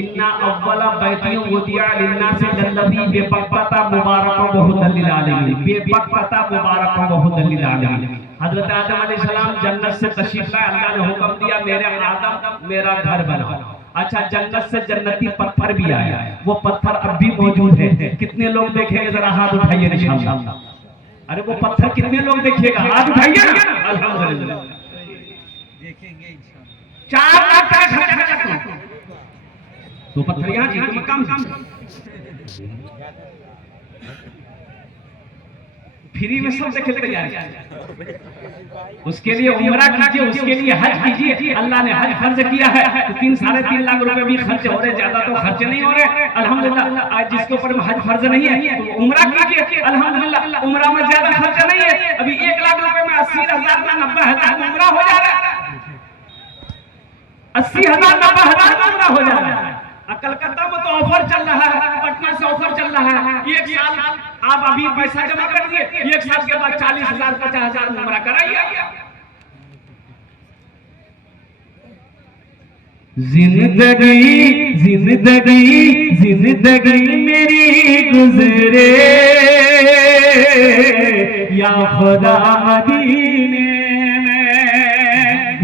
इन्ना अव्वला बैतियों वुदिया लिन्नास लल्लज़ी बेबक्कता मुबारक व हुदल लिल आलमीन। बेबक्कता मुबारक व हुदल लिल आलमीन। हजरत आदम अलैहिस्सलाम जन्नत से तशरीफ लाए, अल्लाह ने हुक्म दिया मेरे आदम मेरा घर बनाओ। अच्छा, जन्नत से जन्नती पत्थर भी आया, वो पत्थर अब भी मौजूद है। कितने लोग देखेंगे? जरा हाथ उठाइए इंशाअल्लाह। अरे वो पत्थर कितने लोग देखिएगा? हाथ उठाइए। अल्हम्दुलिल्लाह देखेंगे इंशाअल्लाह। 4 लाख का खर्चा तो पत्थर यहाँ की तो मकाम फ्री में सब देखे तैयार। उसके लिए उम्रा कीजिए, उसके लिए हज कीजिए। अल्लाह ने हज फर्ज किया है तो 3-3.5 लाख रुपए भी खर्च हो रहे, ज्यादा तो खर्च नहीं हो रहे। अल्हम्दुलिल्लाह आज जिसके ऊपर हज फर्ज नहीं है तो उम्रा कीजिए। अल्हम्दुलिल्लाह उम्रा में ज्यादा खर्चा नहीं है। अभी 1 लाख रुपए में 80,000 में 90,000 उम्रा हो जा रहा है। 80,000 90,000 में उम्रा हो जा रहा है। कलकत्ता में तो ऑफर चल रहा है, पटना से ऑफर चल रहा है। 1 साल आप अभी पैसा जमा कर दिए, 1 साल के बाद 40,000 50,000 उम्रा कराइए। जिंदगी जिंदगी जिंदगी मेरी गुजरे या खुदा मदीने में।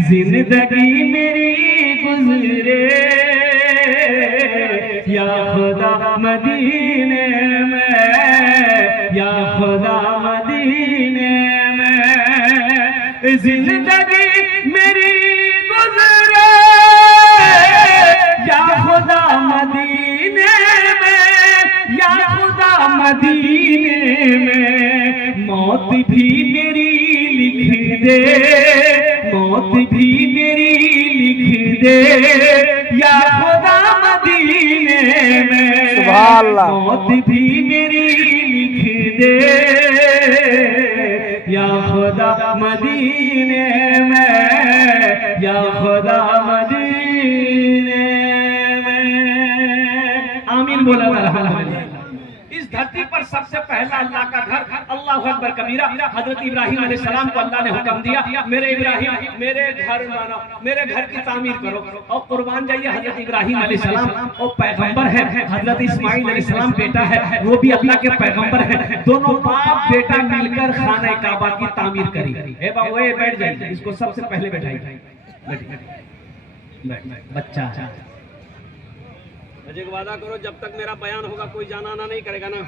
जिंदगी मेरी गुजरे या खुदा मदीने में, या खुदा मदीने में। जिंदगी मेरी गुजरे या खुदा मदीने में, या खुदा मदीने में। मौत भी मेरी लिख दे, मौत भी मेरी लिख दे या खुदा मदीने में। सुभान अल्लाह। मौत भी मेरी लिख दे या खुदा मदीने में, या खुदा मदीने में। आमीन बोला अल्हम्दुलिल्लाह। इस धरती पर सबसे पहला अल्लाह का घर, अल्लाहु अकबर कबीरा। हजरत इब्राहिम अलैहिस्सलाम को अल्लाह ने हुक्म दिया मेरे इब्राहिम मेरे घर बनाओ, मेरे घर की तामीर करो और कुर्बान जाइए। हजरत इब्राहिम अलैहिस्सलाम और पैगंबर है, हजरत इस्माइल अलैहिस्सलाम बेटा है, वो भी अल्लाह के पैगंबर है। दोनों बाप बेटा मिलकर खाने काबा की तामीर करी। ए बाबू ए बैठ जाइए, इसको सबसे पहले बैठाइए। बच्चा मुझे वादा करो जब तक मेरा बयान होगा कोई जाना आना नहीं करेगा ना?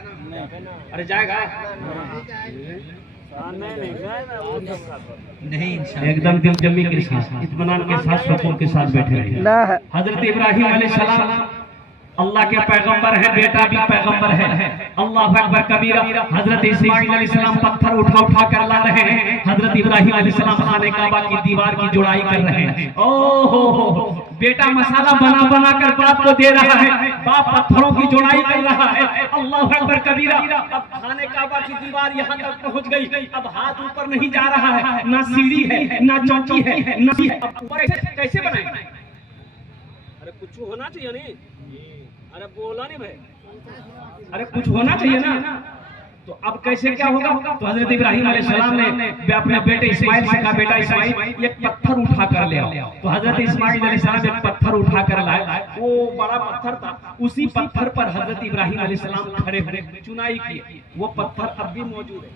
अरे जाएगा नहीं एकदम दिल जमी के साथ, इत्मीनान के साथ, सुकून के साथ बैठे रहिए। हजरत इब्राहिम अलैहिस्सलाम अल्लाह के पैगंबर है, बेटा भी पैगंबर है। अल्लाह अकबर कबीरा। हजरत इस्माइल अलैहिस्सलाम पत्थर उठा उठा कर ला रहे हैं, हजरत इब्राहिम अलैहिस्सलाम खाने काबा की दीवार की जुड़ाई कर रहे हैं। ओहो बेटा मसाला बना बना कर बाप को दे रहा है, बाप पत्थरों की जुड़ाई कर रहा है। अल्लाह अकबर कबीरा। अब खाने काबा की दीवार यहाँ तक पहुँच गई, अब हाथ ऊपर नहीं जा रहा है, ना सीढ़ी है ना चौकी है ना ऊपर कैसे बनाए? अरे कुछ होना चाहिए नहीं, अरे बोला नहीं भाई, अरे कुछ होना चाहिए ना। तो अब कैसे क्या होगा? तो हजरत इब्राहिम अलैहिस्सलाम ने अपने बेटे इस्माइल से कहा, बेटा इस्माइल एक पत्थर उठा कर ले आओ। तो हजरत इस्माइल अलैहिस्सलाम एक पत्थर उठा कर लाए, वो बड़ा पत्थर था। उसी पत्थर पर हजरत इब्राहिम अलैहिस्सलाम खड़े खड़े चुनाई किए। वो पत्थर अब भी मौजूद है,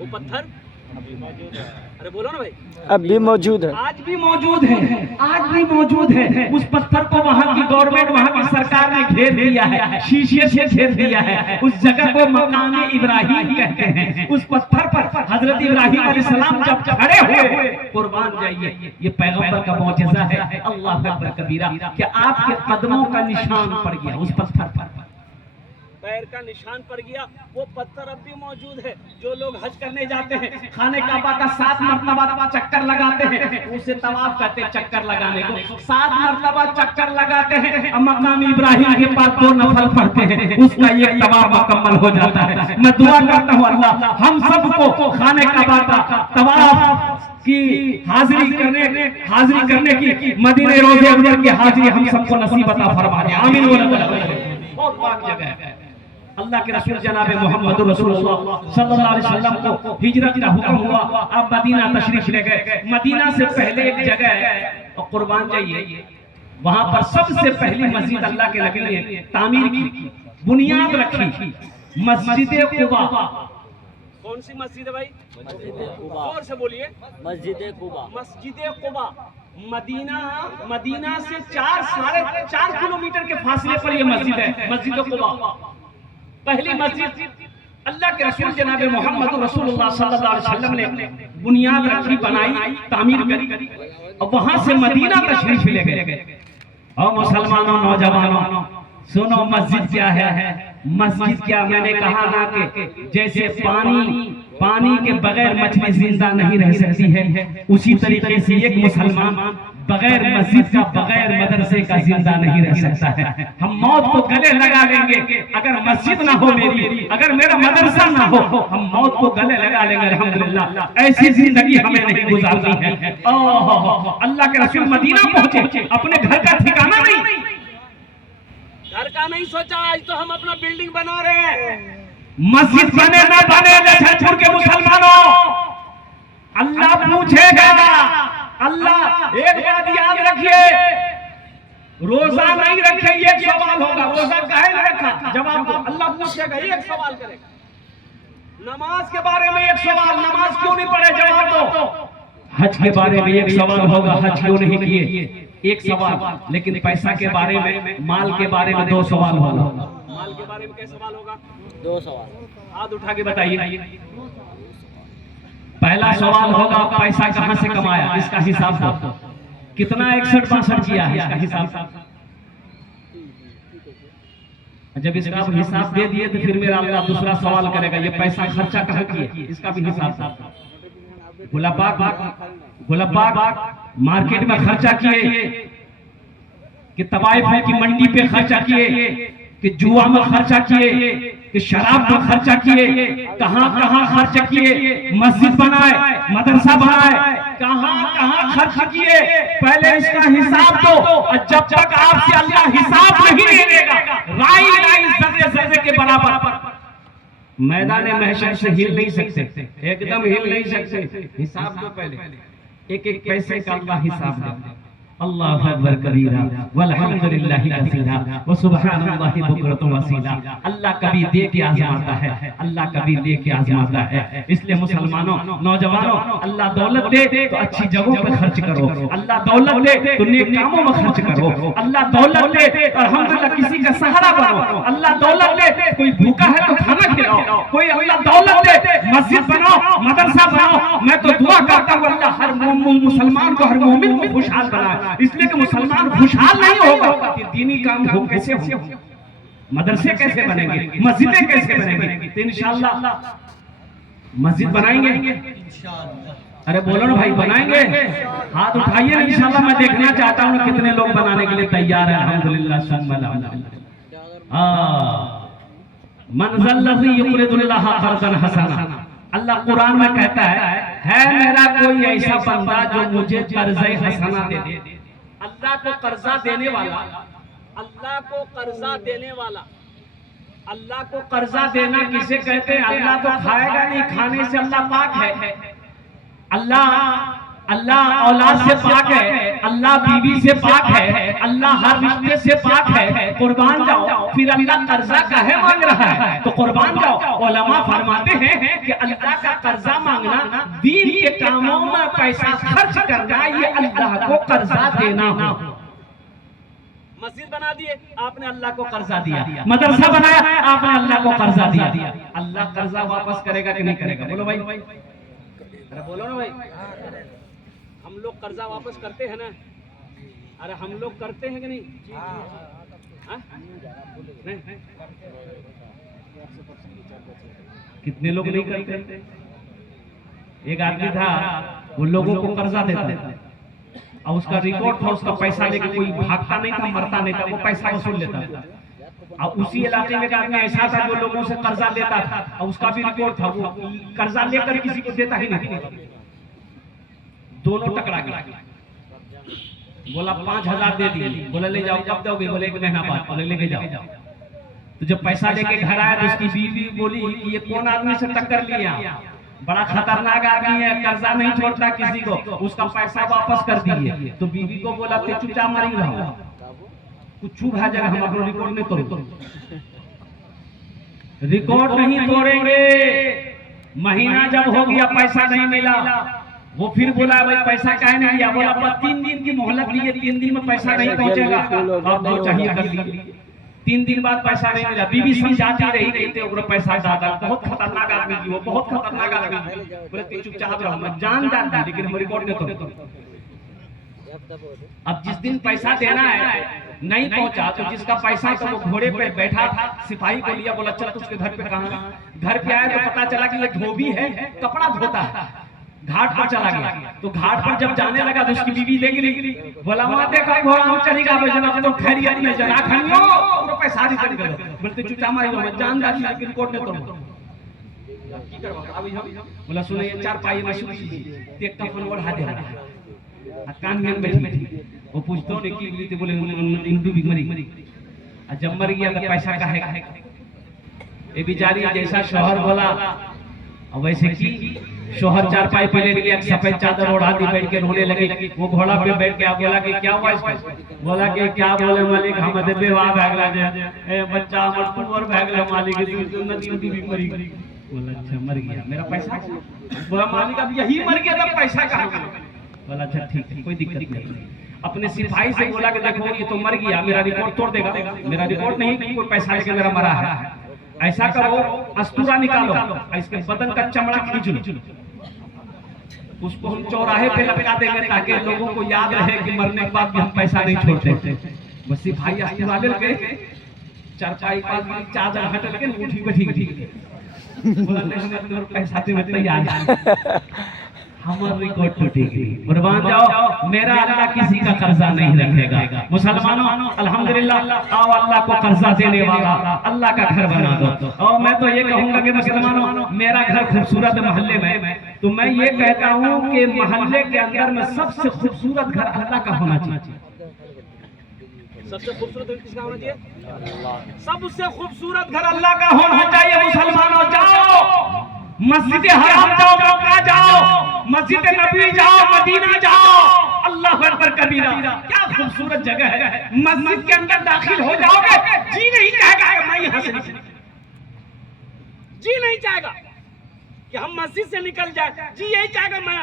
वो पत्थर अभी मौजूद है। अरे बोलो ना भाई, अब भी मौजूद है, आज भी मौजूद है, आज भी मौजूद है। उस पत्थर को वहाँ की गवर्नमेंट, वहाँ की सरकार ने घेर दिया है, शीशे से घेर दिया है। उस जगह को मकाम इब्राहिम कहते हैं। उस पत्थर पर हजरत इब्राहिम अलैहिस्सलाम जब खड़े हुए, कुर्बान जाइए, ये पैगंबर का मौजज़ा है। अल्लाह अकबर कबीरा। कि आपके कदमों का निशान पड़ गया उस पत्थर पर, पैर का निशान पड़ गया। वो पत्थर अब भी मौजूद है। जो लोग हज करने जाते हैं, खाने काबा का 7 मरतबा चक्कर लगाते हैं, उसे तवाफ कहते हैं। चक्कर लगाने को 7 मरतबा चक्कर लगाते हैं, अब मकाम इब्राहिम के पास 2 नफल पढ़ते हैं, उसका एक तवाफ मुकम्मल हो जाता है। मैं दुआ करता हूँ अल्लाह हम सबको खाने काबा का तवाफ की हाजिरी करने की, मदीने रोज़े अनवर की हाजिरी हम सबको नसीब अता फरमा दे। आमीन। बहुत पाक जगह है। अल्लाह के रसूल जनाब मोहम्मद रसूलुल्लाह सल्लल्लाहु अलैहि वसल्लम को हिजरत का हुक्म हुआ, आप मदीना तशरीफ ले गए। मदीना से पहले एक जगह है और कुर्बान जाइए, वहां पर सबसे पहली मस्जिद अल्लाह के नबी ने तामीर की, बुनियाद रखी, मस्जिद कुबा। कौन सी मस्जिद है भाई? और से बोलिए, मस्जिद कुबा। मस्जिद कुबा मदीना से 4-4.5 किलोमीटर के फासले पर यह मस्जिद है, मस्जिद कुबा। पहली मस्जिद अल्लाह के रसूल जनाब मोहम्मद रसूलुल्लाह सल्लल्लाहु अलैहि वसल्लम ने बुनियाद रखी, बनाई, तामीर करी और वहां से मदीना तशरीफ ले गए। और मुसलमानों, नौजवानों सुनो, मस्जिद क्या है? मस्जिद क्या, मैंने कहा ना कि जैसे पानी के बगैर मछली जिंदा नहीं रह सकती है, उसी तरीके से एक मुसलमान बगैर मस्जिद का, बगैर मदरसे का जिंदा नहीं रह सकता है। हम मौत को गले लगा लेंगे अगर मस्जिद ना हो मेरी, अगर मेरा मदरसा ना हो, हम मौत को गले लगा लेंगे। अल्हम्दुलिल्लाह ऐसी जिंदगी हमें नहीं गुजारनी है। अल्लाह के रसूल मदीना पहुंचे, अपने घर का ठिकाना नहीं, घर का नहीं सोचा, आज तो हम अपना बिल्डिंग बना रहे हैं। मस्जिद बने ना बने लखनपुर के मुसलमानों, अल्लाह पूछेगा। अल्लाह एक बात याद रखिए, रोजा नहीं रखे एक सवाल होगा, रोजा काहे नहीं रखा, जवाब दो। अल्लाह पूछेगा, एक सवाल करेगा। नमाज के बारे में एक सवाल, नमाज क्यों नहीं पढ़े, जवाब दो। हज के बारे में एक सवाल होगा, हज क्यों नहीं किए, एक सवाल। लेकिन पैसा के बारे में, माल के बारे में 2 सवाल होगा। माल के बारे में क्या सवाल होगा? 2 सवाल। हाथ उठा के बताइए। पहला सवाल होगा, पैसा कहां से कमाया, इसका हिसाब दो। कितना 61-62 किया है, इसका हिसाब। जब इसका हिसाब दे दिए तो फिर मेरा अल्लाह दूसरा सवाल करेगा, ये पैसा खर्चा कहाँ किए, इसका भी हिसाब। गुलाबाग मार्केट में खर्चा किए कि तवाइफ की मंडी पे खर्चा किए कि जुआ में खर्चा किए कि शराब में खर्चा किए, कहां कहां खर्च किए, मस्जिद बनाए, मदरसा बनाए, कहां कहां खर्च किए, पहले इसका हिसाब दो। और जब तक आपसे अल्लाह हिसाब नहीं लेगा, राई जर्रे के बराबर मैदान महशर से हिल नहीं सकते, एकदम हिल नहीं सकते। हिसाब दो पहले, एक पैसे का अल्लाह हिसाब दे। अल्लाहु अकबर कबीरा वल्हम्दुलिल्लाहि कसीरा व सुब्हानल्लाहि बुकरतुम वसीला। अल्लाह कभी दे के आजमाता है, अल्लाह कभी दे के आजमाता है। इसलिए मुसलमानों, नौजवानों, अल्लाह दौलत दे तो अच्छी जगहों पे खर्च करो, अल्लाह दौलत दे तो नेक कामों में खर्च करो, अल्लाह दौलत दे तो अल्हम्दुलिल्लाह किसी का सहारा बनो, अल्लाह दौलत दे कोई भूखा है तो खाना खिलाओ, कोई अल्लाह दौलत दे मस्जिद बनाओ, मदरसा बनाओ। मैं तो दुआ करता हूँ अल्लाह हर मुसलमान को, हर मोमिन को खुशहाल बनाए। है, इसलिए कि मुसलमान खुशहाल नहीं होगा कि दीनी काम हो कैसे हो, मदरसे कैसे बनेंगे, मस्जिदें कैसे बनेंगी। तो इंशाअल्लाह मस्जिद बनाएंगे। अरे बोलो ना भाई, बनाएंगे, हाथ उठाइए ना। इंशाअल्लाह मैं देखना चाहता हूँ कितने लोग बनाने के लिए तैयार है। अल्हम्दुलिल्लाह सुम्मा अल्हम्दुलिल्लाह। मनज़ल्लज़ी युक़रिदुल्लाह क़र्ज़न हसना, अल्लाह कुरान में कहता है मेरा कोई ऐसा बंदा जो मुझे कर्ज़े हसना दे दे। अल्लाह को कर्जा देने वाला, अल्लाह को कर्जा देने वाला, अल्लाह को कर्जा देना किसे कहते हैं? अल्लाह तो खाएगा नहीं, खाने से अल्लाह पाक है। अल्लाह औलाद से पाक है, अल्लाह बीवी से पाक है, अल्लाह हर रिश्ते से पाक है। कुर्बान जाओ, फिर अल्लाह कर्जा काहे मांग रहा है? तो कुर्बान जाओ। उलमा फरमाते हैं कि अल्लाह का कर्जा मांगना, दीन के कामों में पैसा खर्च करना, ये अल्लाह को कर्जा देना हो। मस्जिद बना दिए, आपने अल्लाह को कर्जा दिया। मदरसा बनाया, आपने अल्लाह को कर्जा दिया। अल्लाह कर्जा वापस करेगा कि नहीं करेगा? बोलो भाई, अरे बोलो ना भाई। हम लोग कर्जा वापस करते हैं ना? अरे हम लोग करते हैं कि नहीं? नहीं? कितने लोग नहीं करते? एक आदमी था, वो लोगों को कर्जा देता था और उसका रिकॉर्ड था, उसका पैसा लेके कोई भागता नहीं था, मरता नहीं था, वो पैसा वसूल लेता था। और उसी इलाके में एक आदमी ऐसा था जो लोगों से कर्जा लेता था और उसका भी रिकॉर्ड था, वो कर्जा लेकर किसी को देता ही नहीं। दोनों टकरा गया। बोला 5,000 दे दिए, बोला ले जाओ। कब दोगे? बोले 1 महीना बाद। बोले लेके जाओ। तो जब पैसा लेके घर आया तो उसकी बीवी बोली कि ये कौन आदमी से टक्कर लिया, बड़ा खतरनाक आदमी है, कर्जा नहीं छोड़ता किसी को, उसका पैसा वापस कर दीजिए। तो बीवी को बोला ते चुचा मारी रहो, कुछ भा जाएगा, हम अपना रिकॉर्ड नहीं तोड़ो, रिकॉर्ड नहीं तोड़ेंगे। महीना जब हो गया पैसा नहीं मिला, वो फिर बोला भाई पैसा काहे नहीं दिया? बोला 3 दिन की मोहलत लिए, 3 दिन में पैसा नहीं पहुंचेगा, अब जो चाहिए कर लीजिए। 3 दिन बाद पैसा नहीं मिला, बीवी समझाती रही, कहते ओकरो पैसा दादा, बहुत खतरनाक आदमी थी वो, बहुत खतरनाक आदमी। बोले तू चुपचाप रहो, मैं जान जाती लेकिन हम रिकॉर्ड नहीं तोड़ो। अब जिस दिन पैसा देना है नहीं पहुंचा, तो जिसका पैसा था वो घोड़े पे बैठा था, सिपाही को लिया, बोला चल उसके घर पे कहाँ। घर पे आया तो पता चला कि ये धोबी है, कपड़ा धोता है। घाट पर चला गया, तो घाट पर जब जाने लगा तो उसकी बीवी देख ली, बोला वहां देखा घोड़ा चलेगा, जनाब तो खैरियत में जना खनियो तो पैसा रिटर्न कर दो। बोलते चुचा मारी मैं जान जाती लेकिन रिकॉर्ड में तोड़। की करबा अभी हम बोला सुने ये 4 पाई में सुनी ते कफन ओढ़ा दे कान में बैठी। वो पूछतो ने की बोली, बोले हिंदू भी मरी, जब मर गया तो पैसा काहे का? ये बेचारी जैसा शोहर बोला वैसे की शोहर 4 पाई पे ले गया, सफेद चादर ओढ़ा दी, बैठ के रोने लगे। वो घोड़ा पे बैठ के बोला कि क्या हुआ इसको? बोला कि क्या बोले मालिक, हम बेवाह भागला ए बच्चा हमर तू और भागला मालिक, तू नदी भी मरी। बोला अच्छा मर गया, मेरा पैसा? बोला मालिक अब यही मर गया तब पैसा कहां? बोला अच्छा ठीक है कोई दिक्कत नहीं। अपने सिपाही से बोला कि देखो ये तो मर गया, मेरा रिकॉर्ड तोड़ देगा। मेरा रिकॉर्ड नहीं कि कोई पैसा लेके मेरा मरा है। ऐसा करो अस्तूरा निकालो, इसके बदन का चमड़ा खींच लो, उसको हम चौराहे पे लटका देंगे ताकि लोगों को याद रहे कि मरने के बाद भी हम पैसा नहीं छोड़ते। बस सिपाही अस्तूरा लेके 4 पाई पास चादर हटल के उठी बैठी बोला हमें पैसा दे तैयार हमारा रिकॉर्ड टूटेगी। कुर्बान जाओ, मेरा अल्लाह किसी का कर्जा नहीं रखेगा। मुसलमानों अल्हम्दुलिल्लाह आओ अल्लाह को कर्जा देने वाला अल्लाह का घर बना दो। और मैं तो ये कहूंगा कि मुसलमानों मेरा घर खूबसूरत मोहल्ले में, तो मैं ये कहता हूँ कि मोहल्ले के अंदर में सबसे खूबसूरत घर अल्लाह का होना चाहिए। सबसे खूबसूरत घर किसका होना चाहिए? सबसे खूबसूरत घर अल्लाह का होना चाहिए। मुसलमानों जाओ मस्जिद हराम जाओ, मक्का जाओ, मस्जिद नबी जाओ, मदीना जाओ, अल्लाह अकबर कबीरा, क्या खूबसूरत जगह है। मस्जिद के अंदर दाखिल हो जाओगे जी नहीं चाहेगा मैं यहाँ से निकल, जी नहीं चाहेगा कि हम मस्जिद से निकल जाए, जी यही चाहेगा मैं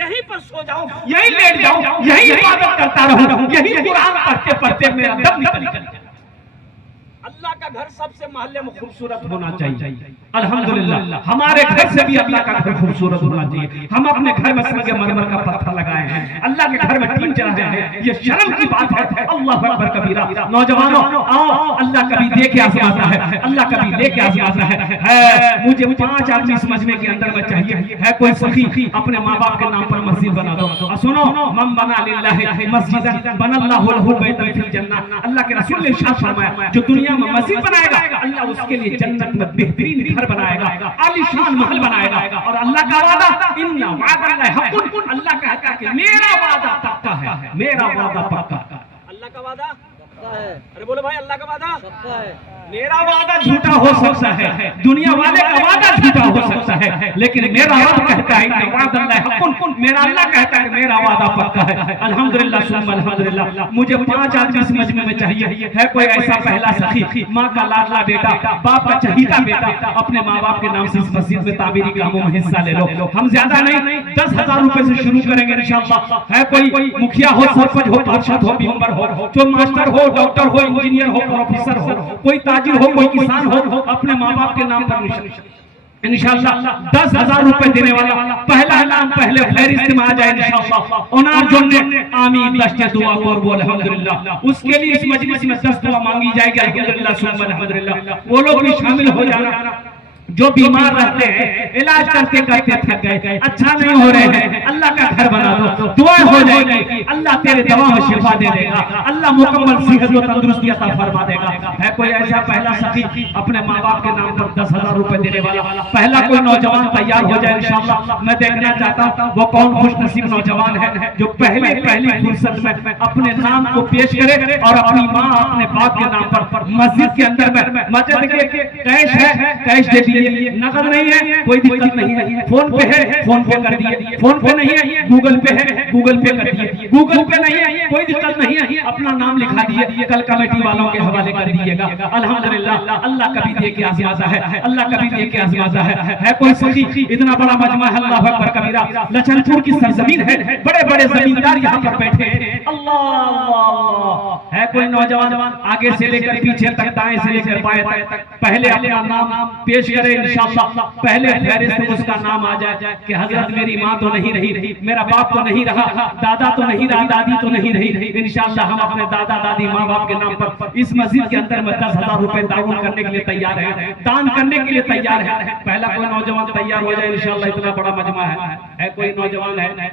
यहीं पर सो जाऊं, यहीं लेट जाऊं, यहीं इबादत करता रहूं, यहीं कुरान पढ़ते पढ़ते मेरा दम निकल जाए। अल्लाह का घर सबसे मोहल्ले में खूबसूरत होना चाहिए। अल्हम्दुलिल्लाह हमारे घर से भी अल्लाह का घर खूबसूरत होना चाहिए। हम अपने घर में संगे मरमर का पत्थर लगाए हैं, अल्लाह के घर में टीन चढ़ाए हैं, ये शर्म की बात है। अल्लाह अकबर कबीरा। नौजवानों आओ, अल्लाह कभी दे के आजमाता है, अल्लाह कभी ले के आजमाता है। मुझे 5 आदमी समझने के अंदर में चाहिए है कोई सखी अपने माँ बाप के नाम पर मस्जिद बना दो। सुनो, मन बना लिल्लाहि मस्जिदन बनल्लाहु लहु बैतन फिल जन्नह। अल्लाह के रसूल ने इरशाद फरमाया जो दुनिया में मस्जिद बनाएगा अल्लाह उसके लिए जन्नत में बेहतरीन घर बनाएगा, आलीशान महल बनाएगा। और अल्लाह का वादा इन्ना वअदल्लाहि हक़्क़ुन, अल्लाह कहता है कि मेरा वादा पक्का है, मेरा वादा पक्का। अल्लाह का वादा पक्का है। अरे बोलो भाई, अल्लाह का वादा पक्का है। मेरा वादा झूठा हो सकता है, दुनिया वाले का वादा झूठा हो सकता है, लेकिन मेरा रब कहता है इन्ना वअदल्लाहि हक़्क़ुन, मेरा अल्लाह कहता है मेरा वादा पक्का है। अल्हम्दुलिल्लाह सुम्मा अल्हम्दुलिल्लाह। मुझे 5 आदमी समझने में चाहिए है कोई ऐसा पहला सखी, माँ का लाडला बेटा, बाप का चहीता बेटा, अपने माँ बाप के नाम से इस मस्जिद में तामीरी कामों में हिस्सा ले लो। हम ज्यादा नहीं 10,000 रुपए से शुरू करेंगे इंशाअल्लाह। है कोई मुखिया हो, सरपंच हो, पार्षद हो, मेंबर हो, जो मास्टर हो, डॉक्टर हो, इंजीनियर हो, प्रोफेसर हो, कोई ताजिर हो, कोई किसान हो, अपने माँ बाप के नाम पर इंशाअल्लाह 10,000 रुपए देने वाला पहला नाम पहले फहरिस्त में आ जाए इंशाअल्लाह। ओनार जोड़ने आमीन दस्ते दुआ और बोल अल्हम्दुलिल्लाह। उसके लिए इस मजलिस में 10 दुआ मांगी जाएगी अल्हम्दुलिल्लाह सुम्मा अल्हम्दुलिल्लाह। वो लोग भी शामिल हो जाना जो बीमार रहते हैं, इलाज करते करते थक गए, अच्छा नहीं हो रहे हैं, अल्लाह का घर बना दो, दुआ हो जाएगी, अल्लाह तेरे दवा में शिफा दे देगा, अल्लाह मुकम्मल सेहत और तंदुरुस्ती अता फरमा देगा। है कोई ऐसा पहला सखी अपने माँ बाप के नाम पर 10,000 रुपए देने वाला पहला कोई नौजवान तैयार हो जाए इंशाअल्लाह। मैं देखना चाहता हूँ वो कौन खुशनसीब नौजवान है जो पहली फुर्सत में अपने नाम को पेश करे और अपनी माँ अपने बाप के नाम पर मस्जिद के अंदर में मस्जिद के कैश है, कैश दे दिए, नकद नहीं है कोई दिक्कत नहीं है, फोन पे है फोन पे कर दिए, फोन पे नहीं है गूगल पे है गूगल पे कर दिए, गूगल पे नहीं है कोई दिक्कत नहीं है, अपना नाम लिखा दिए, कल कमेटी वालों के हवाले कर दीजिएगा। अल्हम्दुलिल्लाह अल्लाह कभी दे के आजमाता है, अल्लाह कभी दे के आजमाता है। कोई सखी इतना बड़ा मजमा है, अल्लाह अकबर कबीरा, लछनपुर की सरजमीन है, बड़े बड़े जमींदार यहाँ पर बैठे हैं। अल्लाह है कोई नौजवान आगे से लेकर पीछे तक, दाएं से लेकर बाएं तक पहले अपना नाम पेश करे इंशाअल्लाह। पहले फहरिस्त में उसका नाम आ जाए कि हजरत मेरी माँ तो नहीं रही, मेरा बाप तो नहीं रहा, दादा तो नहीं रहा, दादी तो नहीं रही, इंशाअल्लाह हम अपने दादा दादी माँ बाप के नाम पर इस मस्जिद के अंदर में 10,000 रुपए दान करने के लिए तैयार है, दान करने के लिए तैयार है। पहला कोई नौजवान तैयार हो जाए इंशाअल्लाह। इतना बड़ा मजमा है कोई नौजवान है,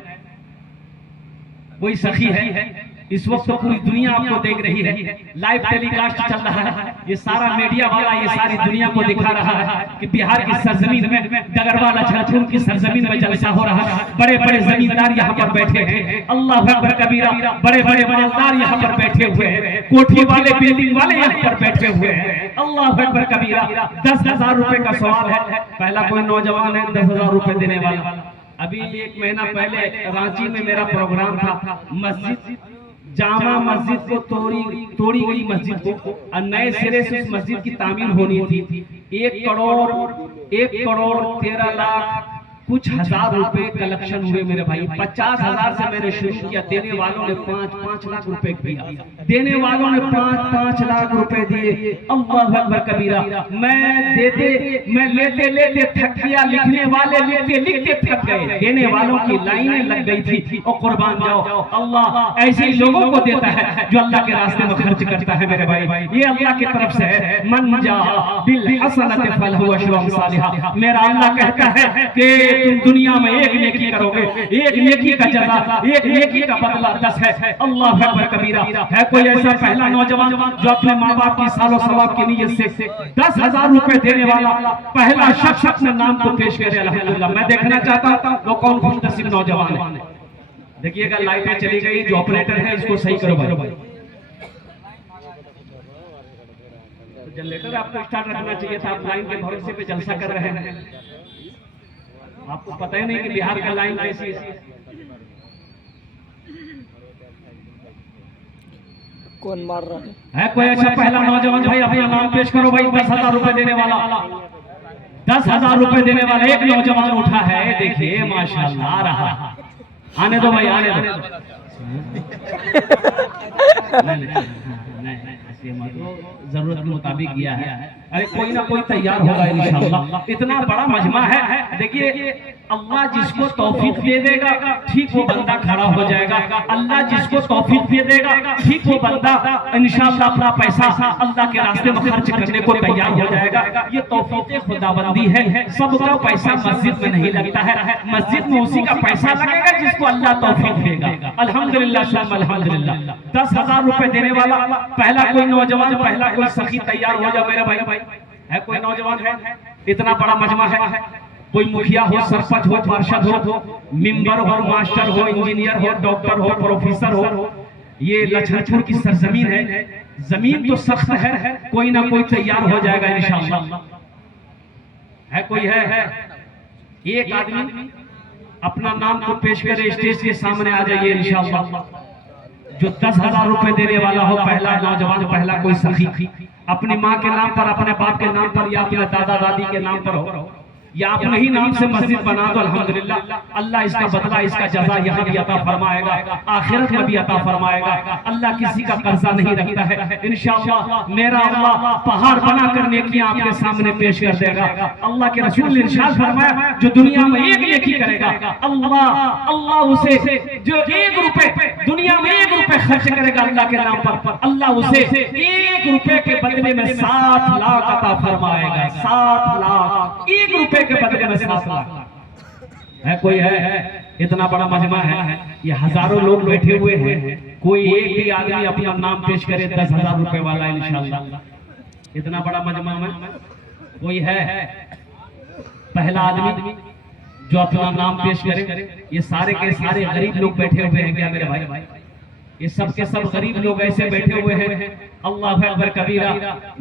कोई सखी है, इस वक्त तो पूरी दुनिया आपको देख रही है, लाइव टेलीकास्ट चल रहा है, ये सारा मीडिया वाला ये सारी दुनिया को दिखा रहा है कि बिहार की सरजमीन में, डगरवा लछनपुर की सरजमीन में जलसा हो रहा है। बड़े बड़े जमींदार यहाँ पर बैठे हैं, अल्लाह अकबर कबीरा, बड़े बड़े मालदार यहाँ पर बैठे हुए हैं, कोठी वाले बिल्डिंग वाले यहाँ पर बैठे हुए हैं, अल्लाह अकबर कबीरा। 10,000 रुपए का सवाल है, पहला कोई नौजवान है 10,000 रुपए देने वाला। अभी 1 महीना पहले रांची में मेरा प्रोग्राम था, मस्जिद जामा मस्जिद को तोड़ी गई मस्जिद को और नए सिरे से उस मस्जिद की तामीर होनी थी। 1 करोड़ 13 लाख कुछ हजार रुपए कलेक्शन हुए मेरे भाई। 50,000 से मैंने शुरू किया, देने वालों ने 5 लाख रुपए किया, देने वालों ने 5 लाख रुपए दिए। अल्लाह अकबर कबीरा। मैं लेते थक गया, लिखने वाले लिखते थक गए, देने वालों की लाइनें लग गई थी। और कुर्बान जाओ, अल्लाह ऐसे ही लोगों को देता है जो अल्लाह के रास्ते में खर्च करता है मेरे भाई। ये अल्लाह की तरफ से है, मन जा बिल हसनत फलहु अशरु सालिहा। मेरा अल्लाह कहता है कि तुम दुनिया में एक नेकी करोगे, एक नेकी का जज़ा, एक नेकी का बदला 10 है। अल्लाह अकबर कबीरा। है कोई ऐसा पहला नौजवान जो अपने माँ बाप की सालो सवाब की नीयत से 10,000 रुपए देने वाला पहला शख्स अपने नाम को पेश करे अल्हम्दुलिल्लाह। मैं देखना चाहता हूँ वो कौन खुशनसीब नौजवान है। देखिएगा लाइटें चली गई, जो ऑपरेटर है इसको सही करो भाई। जनरेटर आपको स्टार्ट रखना चाहिए था, आप लाइन के भरोसे पे जलसा कर रहे हैं, आपको पता ही नहीं कि बिहार का लाइन कैसी है। कौन मार रहा है कोई अच्छा पहला नौजवान भाई, अपना नाम पेश करो भाई। 10,000 रुपए देने वाला, 10,000 रुपए देने वाला एक नौजवान उठा है, देखिए माशाल्लाह आ रहा। आने दो भाई, आने दो। नहीं, जरूरत के मुताबिक किया है। अरे कोई ना कोई तैयार होगा इंशाअल्लाह। इतना बड़ा मजमा है। देखिए अल्लाह जिसको तौफीक दे देगा ठीक वो बंदा खड़ा हो जाएगा। अल्लाह जिसको तौफीक दे देगा ठीक वो बंदा इंशाअल्लाह अपना पैसा अल्लाह के रास्ते में खर्च करने को तैयार हो जाएगा। ये तौफीक खुदाबंदी है। सबका पैसा मस्जिद में नहीं लगता है, मस्जिद में उसी का पैसा लगेगा जिसको अल्लाह तौफीक देगा। अल्हम्दुलिल्लाह अल्हम्दुलिल्लाह। 10,000 रुपए देने वाला पहला कोई नौजवान, पहला कोई सखी तैयार हो जाओ मेरे भाई। है कोई नौजवान है? इतना बड़ा मजमा है। कोई मुखिया हो, सरपंच हो, पार्षद हो, मेंबर हो, मास्टर हो, इंजीनियर हो, डॉक्टर हो, प्रोफेसर हो। ये लखनपुर की सरजमीन है, जमीन तो सख्त है, कोई ना कोई तैयार हो जाएगा इंशाअल्लाह। है कोई है? एक आदमी अपना नाम को पेश करे, स्टेज के सामने आ जाइए इंशाअल्लाह। जो 10,000 रुपए देने वाला हो, पहला नौजवान, पहला कोई सखी अपनी माँ के नाम पर, अपने बाप के नाम पर या अपने दादा दादी के नाम पर हो या अपने ही नाम से मस्जिद बना दो। अल्हम्दुलिल्लाह अल्लाह इसका बदला, इसका जज़ा यहाँ भी अता फरमाएगा, आखिरत में भी अता फरमाएगा। अल्लाह किसी का कर्जा नहीं रखता है। इंशाअल्लाह मेरा अल्लाह पहाड़ बना कर नेकियां आपके सामने पेश कर देगा। अल्लाह के रसूल ने इरशाद फरमाया जो दुनिया में एक नेकी करेगा अल्लाह उसे, जो 1 रुपए दुनिया में 1 रुपए खर्च करेगा अल्लाह के नाम पर, अल्लाह उसे 1 रुपए के बदले में 7 लाख अता फरमाएगा। 7 लाख 1 रुपए के बदले में 7 लाख। है कोई है? इतना बड़ा मजमा है। ये हजारों लोग बैठे हुए हैं, कोई एक भी आदमी अपना नाम पेश करे 10,000 रुपए वाला इंशाअल्लाह। इतना बड़ा मजमा में कोई है? पहला आदमी जो अपना नाम पेश करे। ये सारे के सारे गरीब लोग बैठे हुए हैं क्या मेरे भाई? ये सब के सब गरीब लोग ऐसे बैठे हुए हैं। अल्लाह अकबर कबीरा।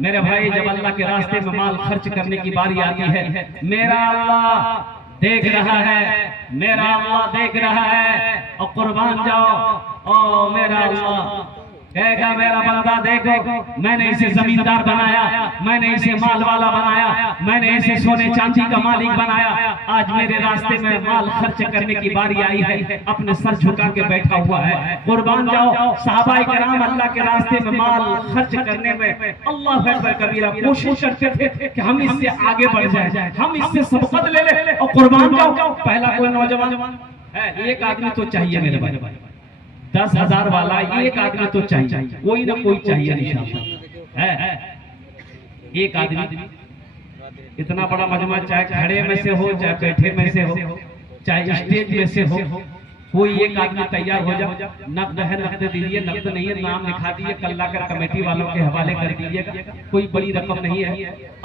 मेरे भाई जब अल्लाह के रास्ते में माल खर्च करने की बारी आती है, मेरा अल्लाह देख रहा है, मेरा अल्लाह देख रहा है और कुर्बान जाओ। ओ मेरा अल्लाह कहेगा मेरा बंदा देखो मैंने इसे जमींदार बनाया, मैंने इसे माल वाला बनाया, मैंने इसे सोने चांदी का मालिक बनाया। आज मेरे रास्ते में माल खर्च करने की बारी आई है, अपने सर झुका के बैठा हुआ है। कुर्बान जाओ। सहाबाए किराम अल्लाह के रास्ते में माल खर्च करने में अल्लाह अकबर कबीरा कोशिश करते थे कि हम इससे आगे बढ़ जाए, हम इससे सबकत ले ले और कुर्बान जाओ। पहला कोई नौजवान है, एक आदमी तो चाहिए मेरे भाई। 10,000 वाला एक आदमी तो चाहिए, कोई ना कोई चाहिए इंशाअल्लाह। है एक आदमी। इतना बड़ा मजमा, चाहे खड़े में से हो, चाहे बैठे में से हो, चाहे स्टेज में से हो, कोई एक आदमी तैयार हो जाओ। नकद है नकद दीजिए, नकद नहीं है नाम लिखा दीजिए, कल्ला कर कमेटी वालों के हवाले कर दीजिएगा। कोई बड़ी रकम नहीं है।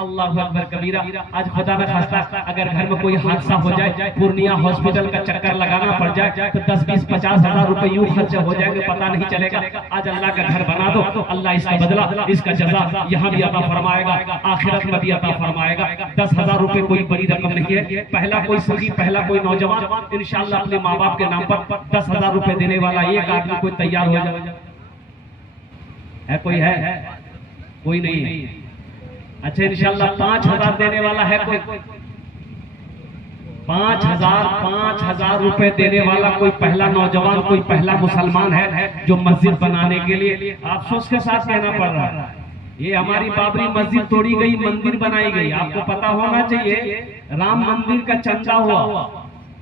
अल्लाह अकबर कबीरा। आज खुदा न खास्ता अगर घर में कोई हादसा हो जाए, पूर्णिया हॉस्पिटल का चक्कर लगाना पड़ जाए तो 10, 20, 50 हजार रुपए यूं खर्च हो जाएंगे, पता नहीं चलेगा। आज अल्लाह का घर बना दो, अल्लाह इसका बदला, इसका जज़ा यहाँ भी अता फरमाएगा, आखिरत में भी अता फरमाएगा। 10,000 रुपए कोई बड़ी रकम नहीं है। पहला कोई सखी, पहला कोई नौजवान इंशाअल्लाह अपने माँ बाप के नाम पर 10,000 रुपए देने वाला एक आदमी कोई तैयार हो जाए। है कोई है? कोई नहीं है। अच्छा इंशाअल्लाह 5,000 देने वाला है कोई? 5,000 रुपए देने वाला कोई पहला नौजवान, कोई पहला मुसलमान है जो मस्जिद बनाने के लिए अफसोस के साथ कहना पड़ रहा है। ये हमारी बाबरी मस्जिद तोड़ी गई, मंदिर बनाई गई। आपको पता होना चाहिए राम मंदिर का चंदा हुआ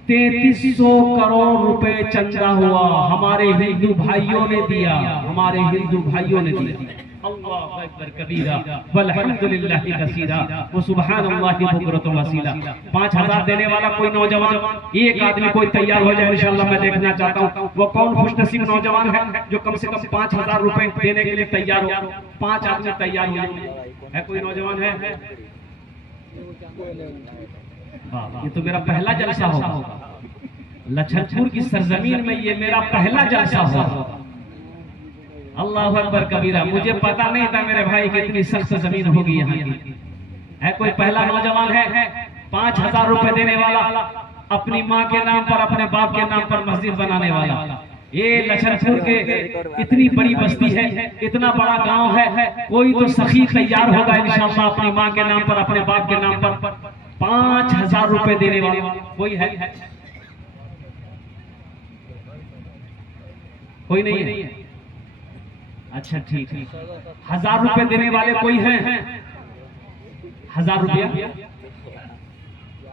3300 करोड़ रुपए चंदा हुआ। हमारे हिंदू भाइयों ने दिया, हमारे हिंदू भाइयों ने दिया। अल्लाह अकबर कबीरा वल्हम्दुलिल्लाहि कसीरा व सुब्हानल्लाहि बुकरतु वसीला। 5,000 देने वाला कोई नौजवान, एक आदमी कोई तैयार हो जाए इंशाअल्लाह। मैं देखना चाहता हूँ वो कौन खुशनसीब नौजवान है जो कम से कम 5,000 रुपए देने के लिए तैयार हो। 5 आदमी तैयार हो जाए। है कोई नौजवान है? ये तो मेरा पहला जलसा होगा लखनपुर की सरजमीन में, ये मेरा पहला जलसा होगा। अल्लाह अकबर कबीरा। मुझे पता नहीं था मेरे भाई कितनी सख्त जमीन होगी यहाँ की। है कोई पहला नौजवान है? 5,000 रुपए देने वाला, अपनी माँ के नाम पर, अपने बाप के नाम पर मस्जिद बनाने वाला। ये लखनपुर के इतनी बड़ी बस्ती है, इतना बड़ा गांव है, कोई तो सखी तैयार होगा इंशाअल्लाह अपनी माँ के नाम पर, अपने बाप के नाम पर 5,000 रुपए देने वाला कोई है? कोई नहीं है? अच्छा ठीक है। 1,000 रुपए देने वाले कोई हैं? 1000 रुपया,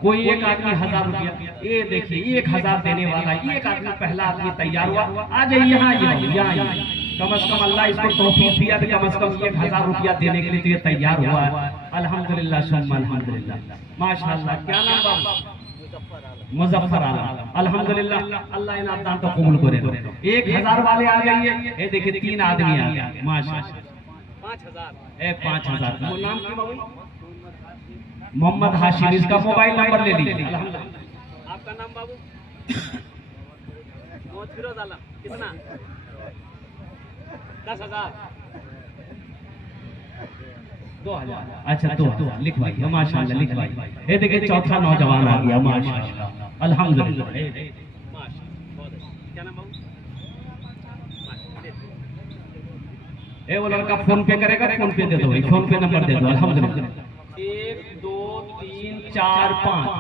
कोई एक आदमी 1000 रुपया, ये देखिए 1000 देने वाला एक आदमी, पहला आदमी तैयार हुआ। आ जाइए यहाँ, यहाँ कम से कम अल्लाह इसको तौफीक दिया तो कम से कम 1000 रुपया देने के लिए तो ये तैयार हुआ है। अल्हम्दुलिल्लाह सुम्मा अल्हम्दुलिल्लाह, माशाअल्लाह। क्या नाम बाबा? मुजफ्फर आलम। अल्हम्दुलिल्लाह, अल्लाह इन दान तो कबूल करे। 1000 वाले आ जाइए, ये देखिए 3 आदमी आ गए, माशाअल्लाह। 5000 नाम क्या बाबू? मोहम्मद हाशिम। इसका मोबाइल नंबर ले लीजिए। आपका नाम बाबू? मोहम्मद फिरोज आलम। कितना? 10,000। 2000। अच्छा 2000 लिखवाइए, माशाअल्लाह लिखवाइए। ये देखिए चौथा नौजवान आ गया, माशाअल्लाह अल्हम्दुलिल्लाह। क्या नाम बाबू? ए वो लड़का फोन पे करेगा, फोन पे दे दो भाई, फोन पे नंबर दे दो। अल्हम्दुलिल्लाह। 1 2 3 4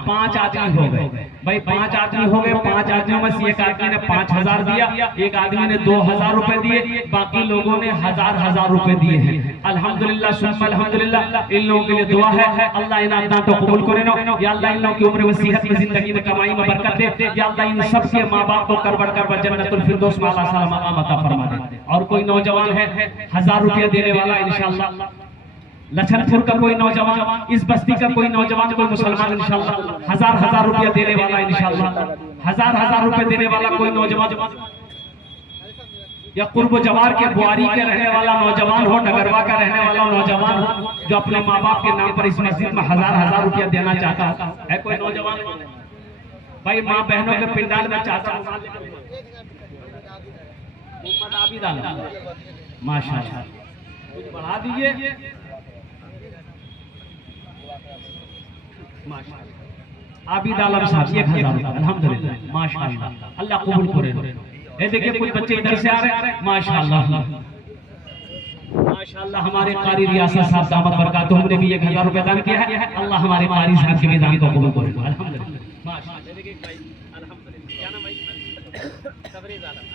5 आदमी हो गए भाई, 5 आदमी हो गए। 5 आदमियों में से एक आदमी ने 5000 दिया, एक आदमी ने 2000 रुपए दिए, बाकी लोगों ने 1000 रुपए दिए हैं। अल्हम्दुलिल्लाह सुम्मा अल्हम्दुलिल्लाह। इन लोगों के लिए दुआ है, अल्लाह इन दान तो कबूल करे ना। या अल्लाह इन लोगों की उम्र में, सेहत में, जिंदगी में, कमाई में बरकत दे। या अल्लाह इन सब के माँ बाप को करबड़ जन्नतुल फिरदौस में अल्लाह सलाम मकाम अता फरमा दे। और कोई नौजवान है 1000 रुपया देने वाला इंशाअल्लाह, लखनपुर का कोई नौजवान, इस बस्ती का कोई नौजवान, कोई मुसलमान इंशाअल्लाह 1000 रुपया देने वाला इंशाअल्लाह, 1000 रुपए देने वाला कोई नौजवान, या कुर्ब जवार के बुआरी के रहने वाला नौजवान हो, नगरवा का रहने वाला नौजवान हो, जो अपने माँ बाप के नाम पर इस मस्जिद में 1000 रुपया देना चाहता है कोई नौजवान भाई, माँ बहनों के पिंडाल में चाहता हूँ। मोहम्मद आबिद आलम, माशाअल्लाह कुछ बढ़ा दीजिए। आबिद आलम साहब 1000 रुपया, अल्हम्दुलिल्लाह माशाअल्लाह, अल्लाह कबूल करे। ये देखिए कुछ बच्चे इधर से आ रहे हैं, माशाअल्लाह माशाअल्लाह। हमारे कारी रियासत साहब दामत बरकातुहू ने भी 1000 रुपया दान किया है। अल्लाह हमारे कारी साहब के भी दान को कबूल करे, अल्हम्दुलिल्लाह माशाअल्लाह। देखिए भाई अल्हम्दुलिल्लाह। क्या नाम भाई? तबरेज आलम।